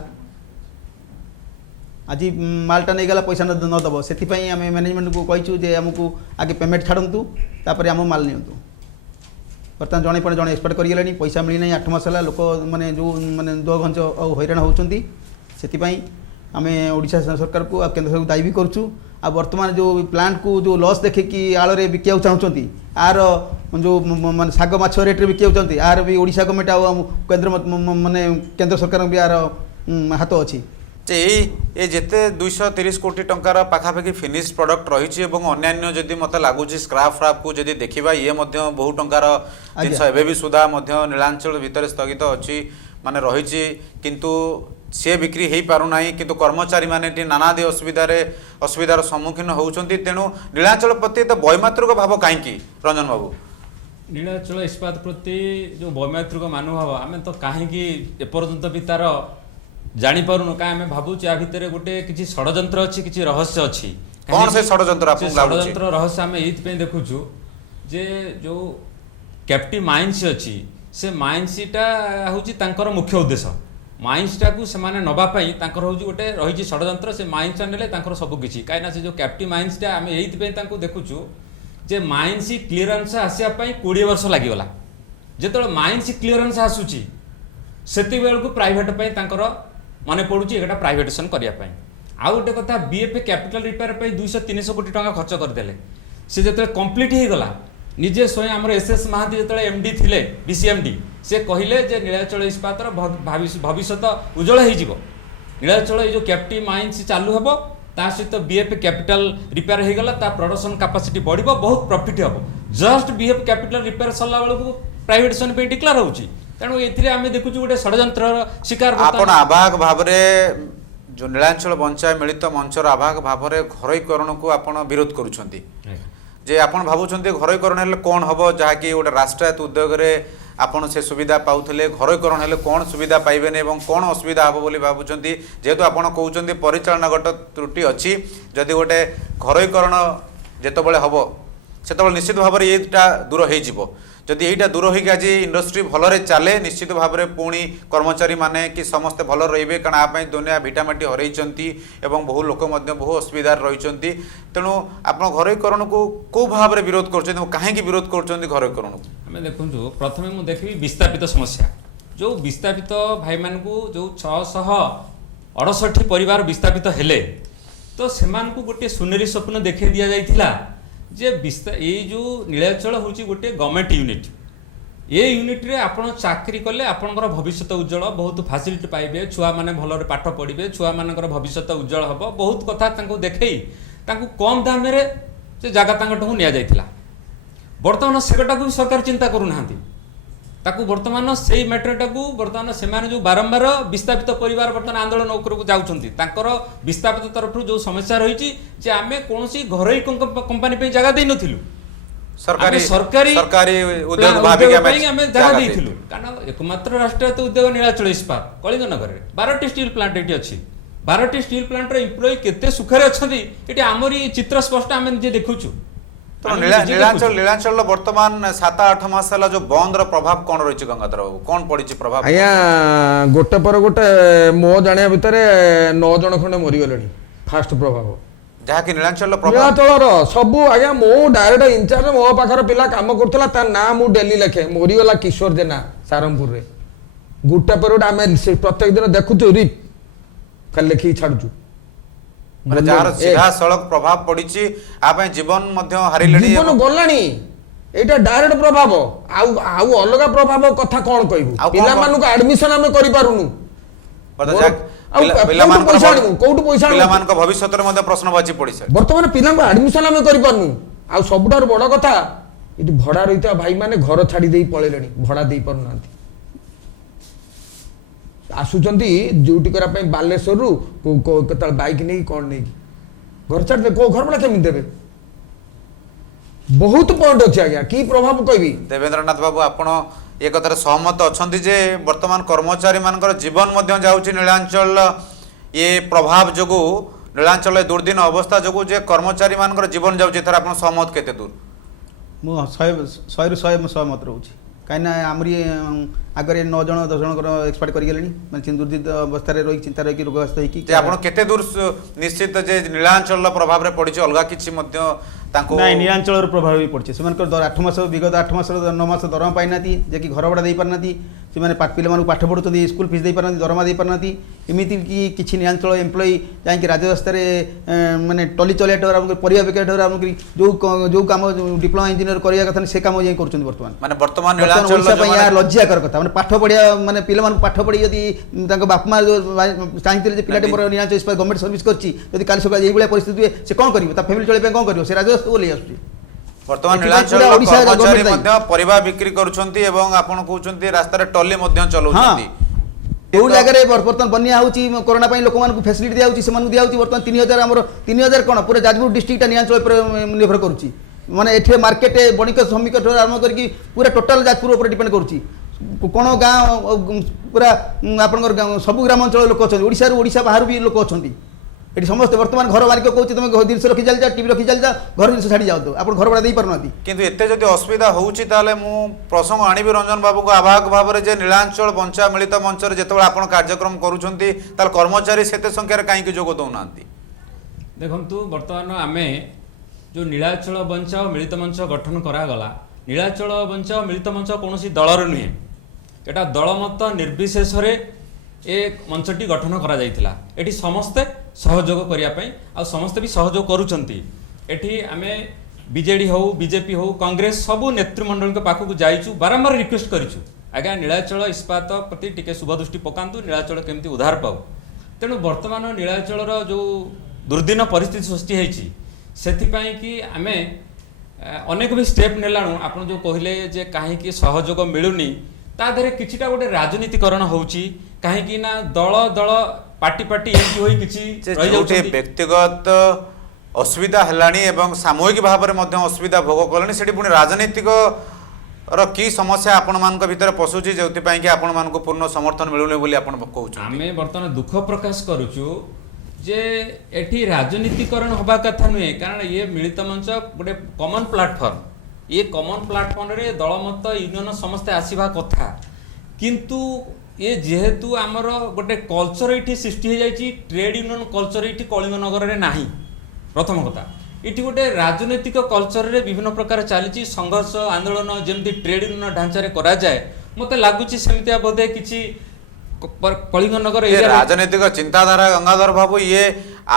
आज मालटा नहीं गला पैसा न दब से आम मैनेजमेंट को कहीचु जे आमको आगे पेमेंट छाड़ू तापर आम माल नियंतु बर्तमान जड़े पर जड़े एक्सपर्ट करें पैसा मिलना 8 मास है लोक मैंने जो मैंने दो घंच हैरान होती से आम ओडिशा सरकार को केंद्र सरकार दायी भी करूँ आ वर्तमान जो प्लांट को जो लॉस देखे कि आड़े बिका चाहते आर जो मान शाग माछ रेट्रे बिका चाहते आर भी ओडिशा गवर्नमेंट केंद्र माने केंद्र सरकार भी आर हाथ अच्छी जे ये जिते 230 कोटी टंकार पाखापाखि फिनिश प्रोडक्ट रही अन्य जदि मत लगुच स्क्राप फ्राप को जदि देखा ये बहु टंकार जिनस एवं सुधा नीलांचल भितर स्थगित अच्छी माने रही किंतु सी बिक्री हो पारना किंतु कर्मचारी माने नानादी असुविधार सम्मुखीन होती तेणु नीलांचल प्रति तो वैमात्रिक भाव कहीं रंजन बाबू नीलाचल इस्पात प्रति जो वैमात्रिक मनोभाव आम तो कहीं एपर्यंत भी तार जापारूनु क्या आम भावुँ या भितर गोटे किसी षड्यंत्र अच्छी किसी रहस्य अच्छी कौन से षड्यंत्र षड्यंत्र रहस्य आम ये देखुचु जे जो कैप्टिव माइन्स अच्छी से माइन्सटा हूँ मुख्य उद्देश्य माइन्सटा को से नवापाई हूँ गोटे रही षड्यंत्र से माइन्सटा ने सबकि कहीं से जो कैप्टिव माइन्सटा आम ये देखुचु जे माइन्स क्लीयरेंस आसापी 20 वर्ष लगिगला जो माइन्स क्लीयरेंस आसूची से प्राइवेट मन पड़ुची एटा प्राइवेटेशन करने आउ गोटे कथा बीएफए कैपिटल रिपेयर 200-300 कोटी टंका खर्च करदे से जो कंप्लीट हो गला निजे स्वयं आम एसएस महांती जो एमडी थिले बीसीएमडी से कहले जे नीलाचल इस्पातर भविष्य उज्जवल हो नीलाचल जो कैप्टिव माइन्स चालू हम ता सहित बीएफए कैपिटल रिपेयर हो गला ता प्रोडक्शन कैपेसिटी बढ़ बहुत प्रॉफिट हम जस्ट बीएफए कैपिटल रिपेयर सरला बेलू प्राइवेटेशन पे डिक्लेयर होची तेणु ये आम देखु गोटे षड्यंत्र शिकार आपण आभाग भाव जो नीलांचल बंचाए मिलित मंचर आभाग भाव घरोईकरण को आपण विरोध करुछंती जे आपण भावुछंती घरोईकरण हेले कोन हबो जहाँकि गोटे राष्ट्रायत्त उद्योग रे आपण से सुविधा पाउथले घरोईकरण हेले कोन सुविधा पाइबेने एवं कोन असुविधा हबो बोली भावुछंती जेहेतु आपण कहउछंती परिचालनागत त्रुटि अछि जदि गोटे घरोईकरण जेतबेले हबो सेतबेले निश्चित भाव में येटा दूर हो जिवो जदि यहीटा दूर होगी आज इंडस्ट्री भलरे चले निश्चित भाव में पुणी कर्मचारी माने कि समस्ते भल रे कारण आप दुनिया भिटामाटी हरई एवं बहु लोक बहु असुविधा रही तेणु आप घरोईकरण को कौ भाव में विरोध कर कहीं विरोध कर घरोईकरण को आम देखु प्रथम मुझे देखी विस्थापित समस्या जो विस्थापित भाई मान को जो 668 परिवार विस्थापित हेले तो से गोटे सुनेरी स्वप्न देखे दि जाइथिला जे ये जो नीलाचल हूँ गोटे गवर्नमेंट यूनिट ये यूनिट रे आपण चाकरी कले आपणकर भविष्य उज्जवल बहुत फैसिलिटी पाइबे छुआ माने भलरे पाठ पढ़े छुआ मानकर भविष्य उज्जवल हम बहुत कथा देखई कम दाम रे से जगह नि जाइथिला बर्तमान सेटा को सरकार चिंता करूना ताकू बर्तमान से मैटरटा को बर्तमान से जो बारंबार विस्थापित परिवार बर्तमान आंदोलन उपरकू जाऊँच विस्थापित तरफ जो समस्या रही आम कौन घरोई कंपानी पे जगह दे नथिलु सरकारी जगह देइथिलु कारण एकमात्र राष्ट्रायत्त उद्योग नीलाचल इस्पात कलिंगनगर में 12टी स्टील प्लांट ये अच्छी 12टी स्टील प्लांट एम्प्लॉय केते सुखरे अच्छी ये आमरी चित्र स्पष्ट आम निजे देखुचु तो नीलांचल वर्तमान 7-8 मास जो बंद प्रभाव कौन रही गंगाधर बाबू कौन पड़ी प्रभाव आज्ञा गोटे पर गोटे मो जाना भितर 9 जन खंडे मरीगले फास्ट प्रभाव जहाँकि नीलांचल नीलाचल सब आज्ञा मो डायरेक्ट इनचार्ज मो पाखर पिला काम करथला तार ना मु डेली लेखे मरीगला किशोर जेना सारंगपुर रे गोटे पर गोटे आम प्रत्येक दिन देखुचु रिप खाली लेखिक छाड़ुचु जार सीधा सड़क प्रभाव पड़ी जीवन हारिले जीवन गलानी एटा डायरेक्ट प्रभाव आउ अलग प्रभाव कथा कौन कहबू पिला मानु एडमिशन आमे करि पारुनु कोठु पैसा भविष्य प्रश्नवाची पड़ी बर्तमान पिला एडमिशन आमे करि पारुनु आ सबुठार बड़ कथा इति भड़ा रहिता भाई माने घर छाड़ी देई पळेलेनी भड़ा देई पारुनांती आसुचंती ड्यूटी करा बालेश्वर रु बाइक नहीं कौन नहीं घर छाड़ दे घर भला केमी देबे बहुत पॉइंट अच्छे आज्ञा की प्रभाव कहबी देवेंद्रनाथ बाबू आपण ये कथार सहमत अच्छा जे वर्तमान कर्मचारी मानकर जीवन जाऊँगी नीलांचल ये प्रभाव जो नीलांचल दुर्दिन अवस्था जो जे कर्मचारी मानकर जीवन जाऊँगी आप सहमत केते दूर मु 100 ରୁ 100 सहमत रहूँ କାହିଁକିନା ଆମରି ଆଗରେ 9 ଜଣ 10 ଜଣଙ୍କର ଏକ୍ସପାର୍ଟ କରିଗଲେଣି ମାନେ ଦୁର୍ଦ୍ଦିତ ଅବସ୍ଥାରେ ରହି ଚିନ୍ତା ରହିକି ରୋଗଗ୍ରସ୍ତ ହେଇକି ଯେ ଆପଣ କେତେ ଦୂର ନିଶ୍ଚିତ ଯେ ନୀଳାଞ୍ଚଳର ପ୍ରଭାବରେ ପଡ଼ିଛି ଅଲଗା କିଛି ମଧ୍ୟ ତାଙ୍କୁ ନାଇଁ ନୀଳାଞ୍ଚଳର ପ୍ରଭାବ ବି ପଡ଼ିଛି ସେମାନଙ୍କର 8 ମାସ ବିଗତ 8 ମାସର 9 ମାସ ଦରମା ପାଇନାହାନ୍ତି ଯେ କି ଘର ଭଡ଼ା ଦେଇପାରୁନାହାନ୍ତି ସେମାନେ ପିଲାମାନଙ୍କୁ ପାଠ ପଢ଼ୁଛନ୍ତି ସ୍କୁଲ ଫିସ୍ ଦେଇପାରୁନାହାନ୍ତି ଦରମା ଦେଇପାରୁନାହାନ୍ତି ଏମିତି କି କିଛି ନୀଳାଞ୍ଚଳ ଏମ୍ପ୍ଲୟି ଯାଇକି ରାଜରାସ୍ତାରେ ମାନେ ଟଲି ଚଲେଇବା ଠାରୁ ଆରମ୍ଭ କରି ପରିବା ବିକା ଠାରୁ ଆରମ୍ଭ କରି ଯୋଉ କାମ ଡିପ୍ଲୋମା ଇଞ୍ଜିନିୟର କରିବା କଥା ସେ କାମ ଯାଇ କରୁଛନ୍ତି ବର୍ତ୍ତମାନ ମାନେ ବର୍ତ୍ତମାନ ଓଡ଼ିଶା ପାଇଁ ଏହା ଲଜ୍ଜାକର କଥା ମାନେ ପାଠ ପଢ଼ିବା ମାନେ ପିଲାମାନଙ୍କୁ ପାଠ ପଢ଼ି ଯଦି ତାଙ୍କ ବାପା ମା ଚାହିଁଥିଲେ ଯେ ପିଲାଟି ମୋର ନୀଳାଞ୍ଚଳ ଇସ୍ପାତ ଗଭର୍ଣ୍ଣମେଣ୍ଟ ସର୍ଭିସ୍ କରିଛି ଯଦି କାଲି ସକାଳେ ଏଇଭଳିଆ ପରିସ୍ଥିତି ହୁଏ ସେ କ'ଣ କରିବ ତା ଫ୍ୟାମିଲି ଚଳିବା ପାଇଁ କ'ଣ କରିବ ସେ ରାଜରାସ୍ତା ବୋଲି ଆସୁଛି ବର୍ତ୍ତମାନ ଏଥିପାଇଁ ନୀଳାଞ୍ଚଳ ପୁରା ଓଡ଼ିଶା କର୍ମଚାରୀ ଗଭର୍ଣ୍ଣମେଣ୍ଟ ମଧ୍ୟ ପରିବା ବିକ୍ରି କରୁଛନ୍ତି ଏବଂ ଆପଣ କହୁଛନ୍ତି ରାସ୍ତାରେ ଟଲି ମଧ୍ୟ ଚଲାଉଛନ୍ତି ଯେଉଁ ଜାଗାରେ ବର୍ତ୍ତମାନ ବନ୍ୟା ହେଉଛି କରୋନା ପାଇଁ ଲୋକମାନଙ୍କୁ ଫ୍ୟାସିଲିଟି ଦିଆଯାଉଛି ସେମାନଙ୍କୁ ଦିଆଯାଉଛି ବର୍ତ୍ତମାନ 3000 ଆମର 3000 କ'ଣ ପୁରା ଯାଜପୁର ଡିଷ୍ଟ୍ରିକ୍ଟଟା ନୀଳାଞ୍ଚଳ ଉପରେ ନିର୍ଭର କରୁଛି ମାନେ ଏଠି ମାର୍କେଟ ବଣିକ ଶ୍ରମିକ ଠାରୁ ଆରମ୍ଭ କରିକି ପୁରା ଟୋଟାଲ ଯାଜପୁର ଉପରେ ଡିପେଣ୍ଡ କରୁଛି କ'ଣ ଗାଁ ପୁରା ଆପଣଙ୍କର ସବୁ ଗ୍ରାମାଞ୍ଚଳ ଲୋକ ଅଛନ୍ତି ଓଡ଼ିଶାରୁ ଓଡ଼ିଶା ବାହାରୁ ବି ଲୋକ ଅଛନ୍ତି ଏଠି ସମସ୍ତେ ବର୍ତ୍ତମାନ ଘର ମାଲିକ କହୁଛି ତମେ ଜିନିଷ ରଖି ଚାଲିଯା ଟିଭି ରଖି ଚାଲିଯା ଘର ଜିନିଷ ଛାଡ଼ି ଯାଆନ୍ତୁ ଆପଣ ଘର ଭଡ଼ା ଦେଇପାରୁନାହାନ୍ତି କିନ୍ତୁ ଏତେ ଯଦି ଅସୁବିଧା ହେଉଛି ତାହେଲେ ମୁଁ ପ୍ରସଙ୍ଗ ଆଣିବି ରଞ୍ଜନ ବାବୁଙ୍କ ଆବାହକ ଭାବରେ ଯେ ନୀଳାଞ୍ଚଳ ବଞ୍ଚା ମିଳିତ ମଞ୍ଚରେ ଯେତେବେଳେ ଆପଣ କାର୍ଯ୍ୟକ୍ରମ କରୁଛନ୍ତି ତାହେଲେ କର୍ମଚାରୀ ସେତେ ସଂଖ୍ୟାରେ କାହିଁକି ଯୋଗ ଦେଉନାହାନ୍ତି ଦେଖନ୍ତୁ ବର୍ତ୍ତମାନ ଆମେ ଯେଉଁ ନୀଳାଚଳ ବଞ୍ଚାଅ ମିଳିତ ମଞ୍ଚ ଗଠନ କରାଗଲା ନୀଳାଚଳ ବଞ୍ଚାଅ ମିଳିତ ମଞ୍ଚ କୌଣସି ଦଳର ନୁହେଁ ଏଟା ଦଳମତ ନିର୍ବିଶେଷରେ ଏ ମଞ୍ଚଟି ଗଠନ କରାଯାଇଥିଲା ଏଠି ସମସ୍ତେ ସହଯୋଗ କରିବା ପାଇଁ ଆଉ ସମସ୍ତେ ବି ସହଯୋଗ କରୁଛନ୍ତି ଏଠି ଆମେ ବିଜେଡି ହଉ ବିଜେପି ହଉ କଂଗ୍ରେସ ସବୁ ନେତୃମଣ୍ଡଳଙ୍କ ପାଖକୁ ଯାଇଛୁ ବାରମ୍ବାର ରିକ୍ୱେଷ୍ଟ କରିଛୁ ଆଜ୍ଞା ନୀଳାଚଳ ଇସ୍ପାତ ପ୍ରତି ଟିକେ ଶୁଭ ଦୃଷ୍ଟି ପକାନ୍ତୁ ନୀଳାଚଳ କେମିତି ଉଦ୍ଧାର ପାଉ ତେଣୁ ବର୍ତ୍ତମାନ ନୀଳାଚଳର ଯେଉଁ ଦୁର୍ଦ୍ଦିନ ପରିସ୍ଥିତି ସୃଷ୍ଟି ହେଇଛି ସେଥିପାଇଁ କି ଆମେ ଅନେକ ବି ଷ୍ଟେପ୍ ନେଲାଣୁ ଆପଣ ଯେଉଁ କହିଲେ ଯେ କାହିଁକି ସହଯୋଗ ମିଳୁନି ତା ଦେହରେ କିଛିଟା ଗୋଟେ ରାଜନୀତିକରଣ ହେଉଛି କାହିଁକି ନା ଦଳ ଦଳ ପାର୍ଟି ପାର୍ଟି ଏମିତି ହୋଇ କିଛି ଯୋଉଠି ବ୍ୟକ୍ତିଗତ ଅସୁବିଧା ହେଲାଣି ଏବଂ ସାମୂହିକ ଭାବରେ ମଧ୍ୟ ଅସୁବିଧା ଭୋଗ କଲେଣି ସେଠି ପୁଣି ରାଜନୈତିକ କି ସମସ୍ୟା ଆପଣମାନଙ୍କ ଭିତରେ ପଶୁଛି ଯେଉଁଥିପାଇଁ କି ଆପଣମାନଙ୍କୁ ପୂର୍ଣ୍ଣ ସମର୍ଥନ ମିଳୁନି ବୋଲି ଆପଣ କହୁଛନ୍ତି ଆମେ ବର୍ତ୍ତମାନ ଦୁଃଖ ପ୍ରକାଶ କରୁଛୁ ଯେ ଏଠି ରାଜନୀତିକରଣ ହେବା କଥା ନୁହେଁ କାରଣ ଇଏ ମିଳିତ ମଞ୍ଚ ଗୋଟେ କମନ୍ ପ୍ଲାଟଫର୍ମ ये कमन प्लाटफर्म रे दलमत यूनियन समस्ते आसवा कथा किंतु ये जेहेतु आमर गोटे कल्चर ये सृष्टि हो जाए ट्रेड यूनियन कल्चर ये कलिंगनगर रे नाही प्रथम कथा ये गोटे राजनैतिक कल्चर रे विभिन्न प्रकार चली संघर्ष आंदोलन जमी ट्रेड यूनियन ढांचा करा जाए मत लगुच सेमती बोधे किसी कलिंगनगर राजनैतिक चिंताधारा गंगाधर बाबू ये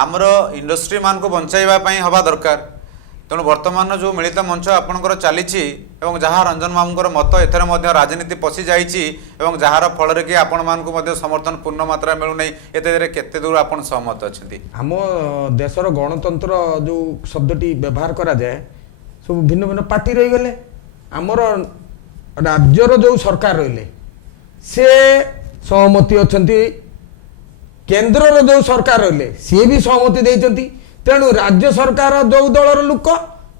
आमर इंडस्ट्री मान को बंचाइबा हवा दरकार तेणु बर्तमान जो मिलित मंच आपणकर चली जहाँ रंजन बाबूर मत एथर राजनीति पशि जाइए जार फल कि आपण मानक समर्थन पूर्ण मात्रा मिलूना एते केते दूर आप सहमत अच्छा आम देशर गणतंत्र जो शब्दटी व्यवहार करा जाए सब भिन्न भिन्न पार्टी रही गले आमर राज्यर जो सरकार रहिले से सहमति अच्छी केंद्र जो सरकार रहिले सी भी सहमति देइचंती तेणु राज्य सरकार जो दलर लोक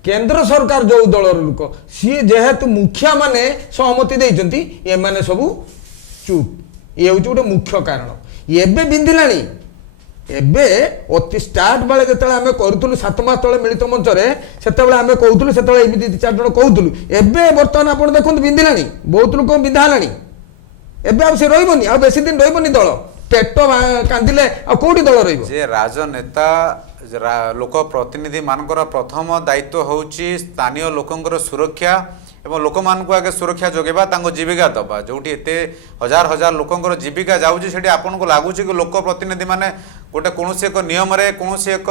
केंद्र सरकार जो दलर लोक सी जेहेतु मुखिया माने सहमति देइचंती ए माने सबु चुप ये हूँ गोटे मुख्य कारण एबे बिंदिलानी एबे अति स्टार्ट बेले जो आम करूँ 7 मास तले मिलित मंचरे से आम कहूँ से 2-4 जन कहूँ एबे बर्तमान आप देखो बिंदिलानी बहुत लोक बिंधा है एबे आ रही आ बेसी दिन रही दल पेट कांदिले कौटी दल रे राजनेता लोक प्रतिनिधि मानकर प्रथम दायित्व होउची स्थानीय लोकंकर सुरक्षा एवं लोक मानक आगे सुरक्षा जोगेबा तांको जीविका दबा जोठी एते हजार हजार लोकंकर जीविका जाउची सेठी आपन को लागुची कि लोक प्रतिनिधि माने गोटे कोनोसी एक नियम रे कोनोसी एक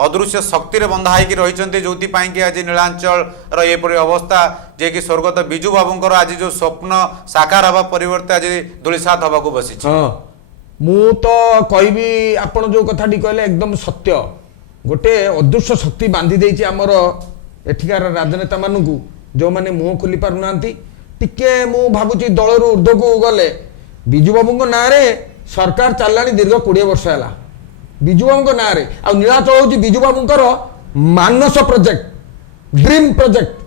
अदृश्य शक्ति रे बंधा हाइकी रहिचंती जोति पाई कि आज नीलांचल रो एपरि अवस्था जे कि स्वर्गत बिजू बाबूंकर आज जो स्वप्न साकार हवा परिवर्ते आज धूलिसात हवा को बसी मु तो कहबी आपण जो कथाटी कहले एकदम सत्य गोटे अदृश्य शक्ति बांधी देइछि आमर एठिकार राजनेता मानकू जो माने मुंह खोली पारुना टिके मु भाबुची दलरू ऊर्ध्व को गले बिजू बाबू ना रे सरकार चलानी दीर्घ 20 वर्ष है बिजू बाबू ना रे आ नीलाचल होची बिजू बाबूंकर मानस प्रोजेक्ट ड्रीम प्रोजेक्ट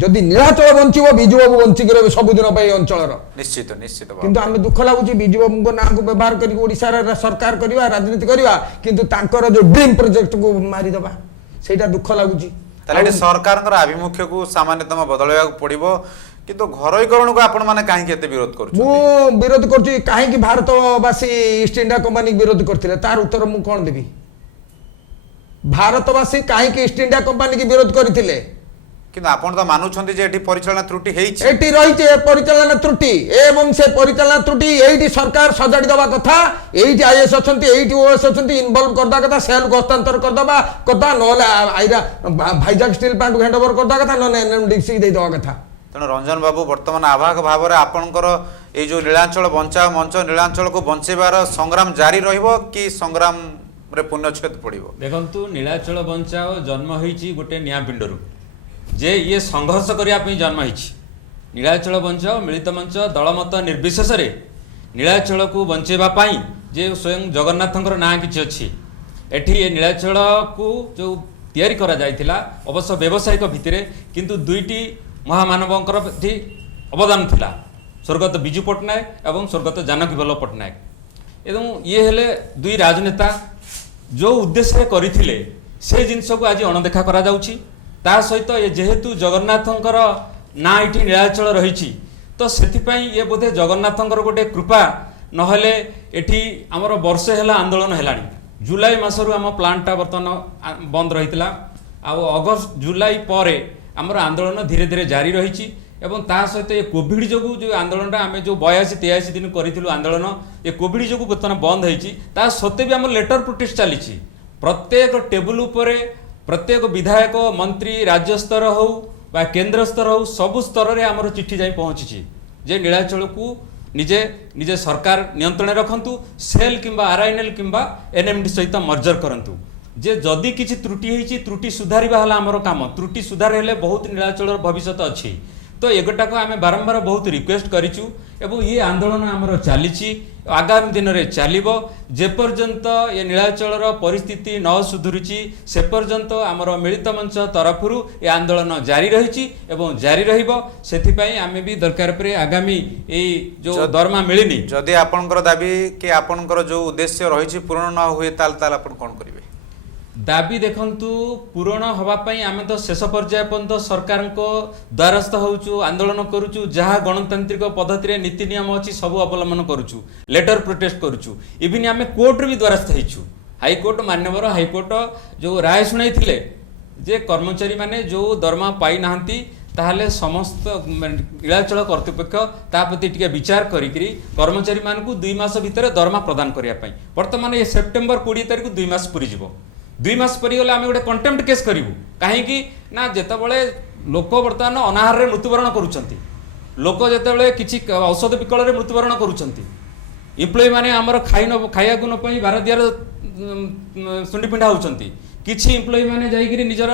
जदि नीलाचल बंचिबो बिजू बाबू बंचिक रहे सबुदिन अंचल निश्चित निश्चित किंतु आम दुख लगुच बिजू बाबू ना को व्यवहार कर ओडिशा सरकार करवा राजनीति करवा किंतु तांकर जो ड्रीम प्रोजेक्ट को मारिदबा सेटा दुख लगुच सरकार आभिमुख्य को सामान्यतम बदलवा पड़ो କିନ୍ତୁ ଘରୋଇକରଣକୁ ଆପଣ ମାନେ କାହିଁକି ଏତେ ବିରୋଧ କରୁଛନ୍ତି? ମୁଁ ବିରୋଧ କରୁଛି କାହିଁକି ଭାରତବାସୀ ଇଷ୍ଟ ଇଣ୍ଡିଆ କମ୍ପାନୀ ବିରୋଧ କରିଥିଲେ ତାର ଉତ୍ତର ମୁଁ କଣ ଦେବି? ଭାରତବାସୀ କାହିଁକି ଇଷ୍ଟ ଇଣ୍ଡିଆ କମ୍ପାନୀ କି ବିରୋଧ କରିଥିଲେ? କିନ୍ତୁ ଆପଣ ତ ମାନୁଛନ୍ତି ଯେ ଏଠି ପରିଚାଳନା ତ୍ରୁଟି ହେଇଛି। ଏଠି ରହିଛି ପରିଚାଳନା ତ୍ରୁଟି ଏବଂ ସେ ପରିଚାଳନା ତ୍ରୁଟି ଏଇଠି ସରକାର ସଜାଡ଼ି ଦେବା କଥା। ଏଇଠି ଆଇଏସ୍ ଅଛନ୍ତି, ଏଇଠି ଓଏସ୍ ଅଛନ୍ତି, ଇନଭଲ୍ଭ କରିଦେବା କଥା, ସେଲ୍କୁ ହସ୍ତାନ୍ତର କରିଦେବା କଥା, ନହେଲେ ଆଇରା ଭାଇଜାକ ଷ୍ଟିଲ୍ ପ୍ଲାଣ୍ଟକୁ ହ୍ୟାଣ୍ଡ ଓଭର କରିଦେବା କଥା, ନହେଲେ ଏନଏମଡିସି ଦେଇଦେବା କଥା। ତେଣୁ ରଞ୍ଜନ ବାବୁ ବର୍ତ୍ତମାନ ଆବାହକ ଭାବରେ ଆପଣଙ୍କର ଏଇ ଯୋଉ ନୀଳାଞ୍ଚଳ ବଞ୍ଚାଅ ମଞ୍ଚ ନୀଳାଞ୍ଚଳକୁ ବଞ୍ଚେଇବାର ସଂଗ୍ରାମ ଜାରି ରହିବ କି ସଂଗ୍ରାମରେ ପୂର୍ଣ୍ଣଚ୍ଛେଦ ପଡ଼ିବ? ଦେଖନ୍ତୁ, ନୀଳାଚଳ ବଞ୍ଚାଅ ଜନ୍ମ ହେଇଛି ଗୋଟେ ନିଆଁ ପିଣ୍ଡରୁ, ଯେ ଇଏ ସଂଘର୍ଷ କରିବା ପାଇଁ ଜନ୍ମ ହେଇଛି। ନୀଳାଚଳ ବଞ୍ଚାଅ ମିଳିତ ମଞ୍ଚ ଦଳମତ ନିର୍ବିଶେଷରେ ନୀଳାଚଳକୁ ବଞ୍ଚେଇବା ପାଇଁ ଯେ ସ୍ୱୟଂ ଜଗନ୍ନାଥଙ୍କର ନାଁ କିଛି ଅଛି। ଏଠି ଏ ନୀଳାଚଳକୁ ଯେଉଁ ତିଆରି କରାଯାଇଥିଲା ଅବଶ୍ୟ ବ୍ୟବସାୟିକ ଭିତ୍ତିରେ, କିନ୍ତୁ ଦୁଇଟି ମହାମାନବଙ୍କର ଏଠି ଅବଦାନ ଥିଲା, ସ୍ୱର୍ଗତ ବିଜୁ ପଟ୍ଟନାୟକ ଏବଂ ସ୍ୱର୍ଗତ ଜାନକୀ ବଲ୍ଲଭ ପଟ୍ଟନାୟକ। ଏବଂ ଇଏ ହେଲେ ଦୁଇ ରାଜନେତା ଯେଉଁ ଉଦ୍ଦେଶ୍ୟରେ କରିଥିଲେ ସେ ଜିନିଷକୁ ଆଜି ଅଣଦେଖା କରାଯାଉଛି। ତା ସହିତ ଏ ଯେହେତୁ ଜଗନ୍ନାଥଙ୍କର ନାଁ ଏଠି ନୀଳାଚଳ ରହିଛି, ତ ସେଥିପାଇଁ ଇଏ ବୋଧେ ଜଗନ୍ନାଥଙ୍କର ଗୋଟେ କୃପା, ନହେଲେ ଏଠି ଆମର ବର୍ଷେ ହେଲା ଆନ୍ଦୋଳନ ହେଲାଣି। ଜୁଲାଇ ମାସରୁ ଆମ ପ୍ଲାଣ୍ଟଟା ବର୍ତ୍ତମାନ ବନ୍ଦ ରହିଥିଲା, ଆଉ ଅଗଷ୍ଟ ଜୁଲାଇ ପରେ ଆମର ଆନ୍ଦୋଳନ ଧୀରେ ଧୀରେ ଜାରି ରହିଛି। ଏବଂ ତା ସହିତ ଏ କୋଭିଡ଼ ଯୋଗୁଁ ଯେଉଁ ଆନ୍ଦୋଳନଟା ଆମେ ଯେଉଁ 82-83 ଦିନ କରିଥିଲୁ ଆନ୍ଦୋଳନ, ଏ କୋଭିଡ଼ ଯୋଗୁଁ ବର୍ତ୍ତମାନ ବନ୍ଦ ହେଇଛି। ତା ସତ୍ତ୍ୱେ ବି ଆମର ଲେଟର ପ୍ରୋଟେଷ୍ଟ ଚାଲିଛି। ପ୍ରତ୍ୟେକ ଟେବୁଲ ଉପରେ ପ୍ରତ୍ୟେକ ବିଧାୟକ ମନ୍ତ୍ରୀ ରାଜ୍ୟ ସ୍ତର ହେଉ ବା କେନ୍ଦ୍ର ସ୍ତର ହେଉ ସବୁ ସ୍ତରରେ ଆମର ଚିଠି ଯାଇ ପହଞ୍ଚିଛି ଯେ ନୀଳାଚଳକୁ ନିଜେ ନିଜେ ସରକାର ନିୟନ୍ତ୍ରଣରେ ରଖନ୍ତୁ, ସେଲ୍ କିମ୍ବା ଆର୍ଆଇଏନ୍ଏଲ୍ କିମ୍ବା ଏନ୍ଏମ୍ଡି ସହିତ ମର୍ଜର କରନ୍ତୁ। ଯେ ଯଦି କିଛି ତ୍ରୁଟି ହେଇଛି ତ୍ରୁଟି ସୁଧାରିବା ହେଲା ଆମର କାମ। ତ୍ରୁଟି ସୁଧାର ହେଲେ ବହୁତ ନୀଳାଚଳର ଭବିଷ୍ୟତ ଅଛି। ତ ଏଗୁଟାକୁ ଆମେ ବାରମ୍ବାର ବହୁତ ରିକ୍ୱେଷ୍ଟ କରିଛୁ ଏବଂ ଇଏ ଆନ୍ଦୋଳନ ଆମର ଚାଲିଛି, ଆଗାମୀ ଦିନରେ ଚାଲିବ। ଯେପର୍ଯ୍ୟନ୍ତ ଏ ନୀଳାଚଳର ପରିସ୍ଥିତି ନ ସୁଧୁରୁଛି ସେ ପର୍ଯ୍ୟନ୍ତ ଆମର ମିଳିତ ମଞ୍ଚ ତରଫରୁ ଏ ଆନ୍ଦୋଳନ ଜାରି ରହିଛି ଏବଂ ଜାରି ରହିବ। ସେଥିପାଇଁ ଆମେ ବି ଦରକାର ପରେ ଆଗାମୀ ଏଇ ଯେଉଁ ଦରମା ମିଳିନି, ଯଦି ଆପଣଙ୍କର ଦାବି କି ଆପଣଙ୍କର ଯେଉଁ ଉଦ୍ଦେଶ୍ୟ ରହିଛି ପୂରଣ ନ ହୁଏ ତାହେଲେ ଆପଣ କ'ଣ କରିବେ? ଦାବି ଦେଖନ୍ତୁ, ପୂରଣ ହେବା ପାଇଁ ଆମେ ତ ଶେଷ ପର୍ଯ୍ୟାୟ ପର୍ଯ୍ୟନ୍ତ ସରକାରଙ୍କ ଦ୍ୱାରସ୍ଥ ହେଉଛୁ, ଆନ୍ଦୋଳନ କରୁଛୁ, ଯାହା ଗଣତାନ୍ତ୍ରିକ ପଦ୍ଧତିରେ ନୀତି ନିୟମ ଅଛି ସବୁ ଅବଲମ୍ବନ କରୁଛୁ, ଲେଟର ପ୍ରୋଟେଷ୍ଟ କରୁଛୁ। ଇଭିନ୍ ଆମେ କୋର୍ଟରେ ବି ଦ୍ୱାରସ୍ଥ ହେଇଛୁ। ହାଇକୋର୍ଟ, ମାନ୍ୟବର ହାଇକୋର୍ଟ ଯେଉଁ ରାୟ ଶୁଣାଇଥିଲେ ଯେ କର୍ମଚାରୀମାନେ ଯେଉଁ ଦରମା ପାଇନାହାନ୍ତି ତାହେଲେ ସମସ୍ତ ନୀଳାଚଳ କର୍ତ୍ତୃପକ୍ଷ ତା ପ୍ରତି ଟିକେ ବିଚାର କରିକିରି କର୍ମଚାରୀମାନଙ୍କୁ 2 ମାସ ଭିତରେ ଦରମା ପ୍ରଦାନ କରିବା ପାଇଁ। ବର୍ତ୍ତମାନ ଏ ସେପ୍ଟେମ୍ବର 20 ତାରିଖ 2 ମାସ ପୁରିଯିବ। 2 ମାସ ପରିଗଲେ ଆମେ ଗୋଟେ କଣ୍ଟେମ୍ପ୍ଟ କେସ୍ କରିବୁ। କାହିଁକି ନା ଯେତେବେଳେ ଲୋକ ବର୍ତ୍ତମାନ ଅନାହାରରେ ମୃତ୍ୟୁବରଣ କରୁଛନ୍ତି, ଲୋକ ଯେତେବେଳେ କିଛି ଔଷଧ ବିକଳରେ ମୃତ୍ୟୁବରଣ କରୁଛନ୍ତି, ଏମ୍ପ୍ଲୟି ମାନେ ଆମର ଖାଇବାକୁ ନ ପାଇଁ ବାରଦିଆର ଶୁଣ୍ଡି ପିଣ୍ଡା ହେଉଛନ୍ତି, କିଛି ଏମ୍ପ୍ଲୟି ମାନେ ଯାଇକିରି ନିଜର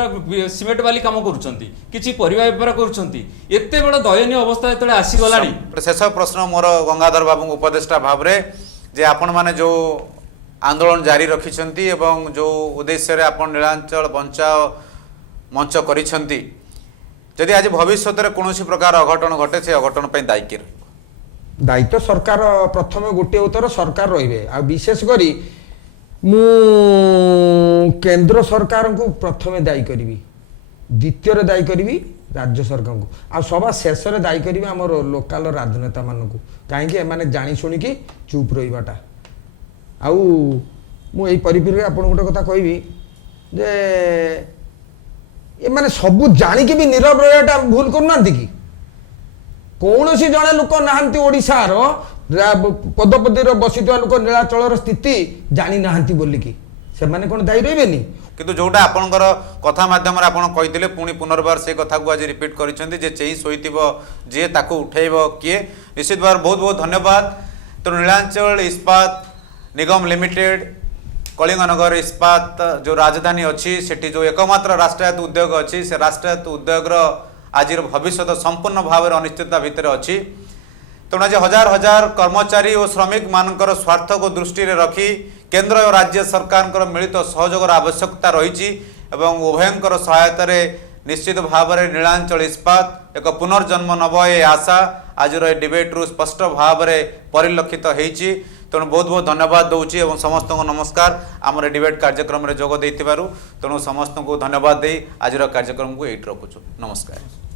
ସିମେଣ୍ଟ ବାଲି କାମ କରୁଛନ୍ତି, କିଛି ପରିବା ବେପାର କରୁଛନ୍ତି। ଏତେ ବଡ଼ ଦୟନୀୟ ଅବସ୍ଥା ଯେତେବେଳେ ଆସିଗଲାଣି। ଶେଷ ପ୍ରଶ୍ନ ମୋର ଗଙ୍ଗାଧର ବାବୁଙ୍କ ଉପଦେଷ୍ଟା ଭାବରେ ଯେ ଆପଣମାନେ ଯେଉଁ आंदोलन जारी रखिछंती एवं जो उद्देश्य रे आपण नीलांचल बंचाओ मंच करिछंती जदि आज भविष्य रे कोनोसी प्रकार अघटन घटे से अघटन पे दायी के दायित्व सरकार प्रथम गोटे उत्तर सरकार रहिबे आ विशेष करी मु केंद्र सरकार को प्रथम दायी करी द्वितीय दायी करी राज्य सरकार को आ सभा शेष दायी करी आमर लोकल राजनेता मान को कहीं माने जानी शुणिकी चुप रहीबाटा आउ मु एई परिप्रेक्षी आपन गोटे कथा कहबी जे ए माने सब जानिकी भी नीरव रहिबाटा भूल करनांती कि कौन सी जड़े लोक नहांती ओडिशार पदपदी बसिथिबा लोक नीलाचलर स्थिति जानी नहांती बोलिकी से माने कोन दायी रहिबेनी किंतु जोटा आपनकर कथा माध्यम आपण कहिथिले पुणी पुनर्बार से कथा को आज रिपीट करिसेंती जे चेई सोइतिबो जे ताको उठेइबो किए निश्चित बार बहुत बहुत धन्यवाद। तो नीलांचल इस्पात निगम लिमिटेड कलिंगनगर इस्पात जो राजधानी अच्छी सेठी जो एकमात्र राष्ट्रायत्त उद्योग अच्छी से राष्ट्रायत्त उद्योग आज भविष्य संपूर्ण भाव में अनिश्चितता भितर अच्छी तेणु आज हजार हजार कर्मचारी और श्रमिक मानकर स्वार्थ को दृष्टि रखी केंद्र और राज्य सरकार मिलित सहयोगर आवश्यकता रही उभयंकर सहायता निश्चित भाव में नीलांचल इस्पात एक पुनर्जन्म नब ए आशा आज डिबेट्रु स्पष्ट भाव में परिलक्षित होती। तेणु बहुत बहुत धन्यवाद दूसरी और समस्त को नमस्कार आम डिबेट कार्यक्रम में जोग देथिबारु तेणु समस्त को धन्यवाद दे आज कार्यक्रम को ये रखुचु नमस्कार।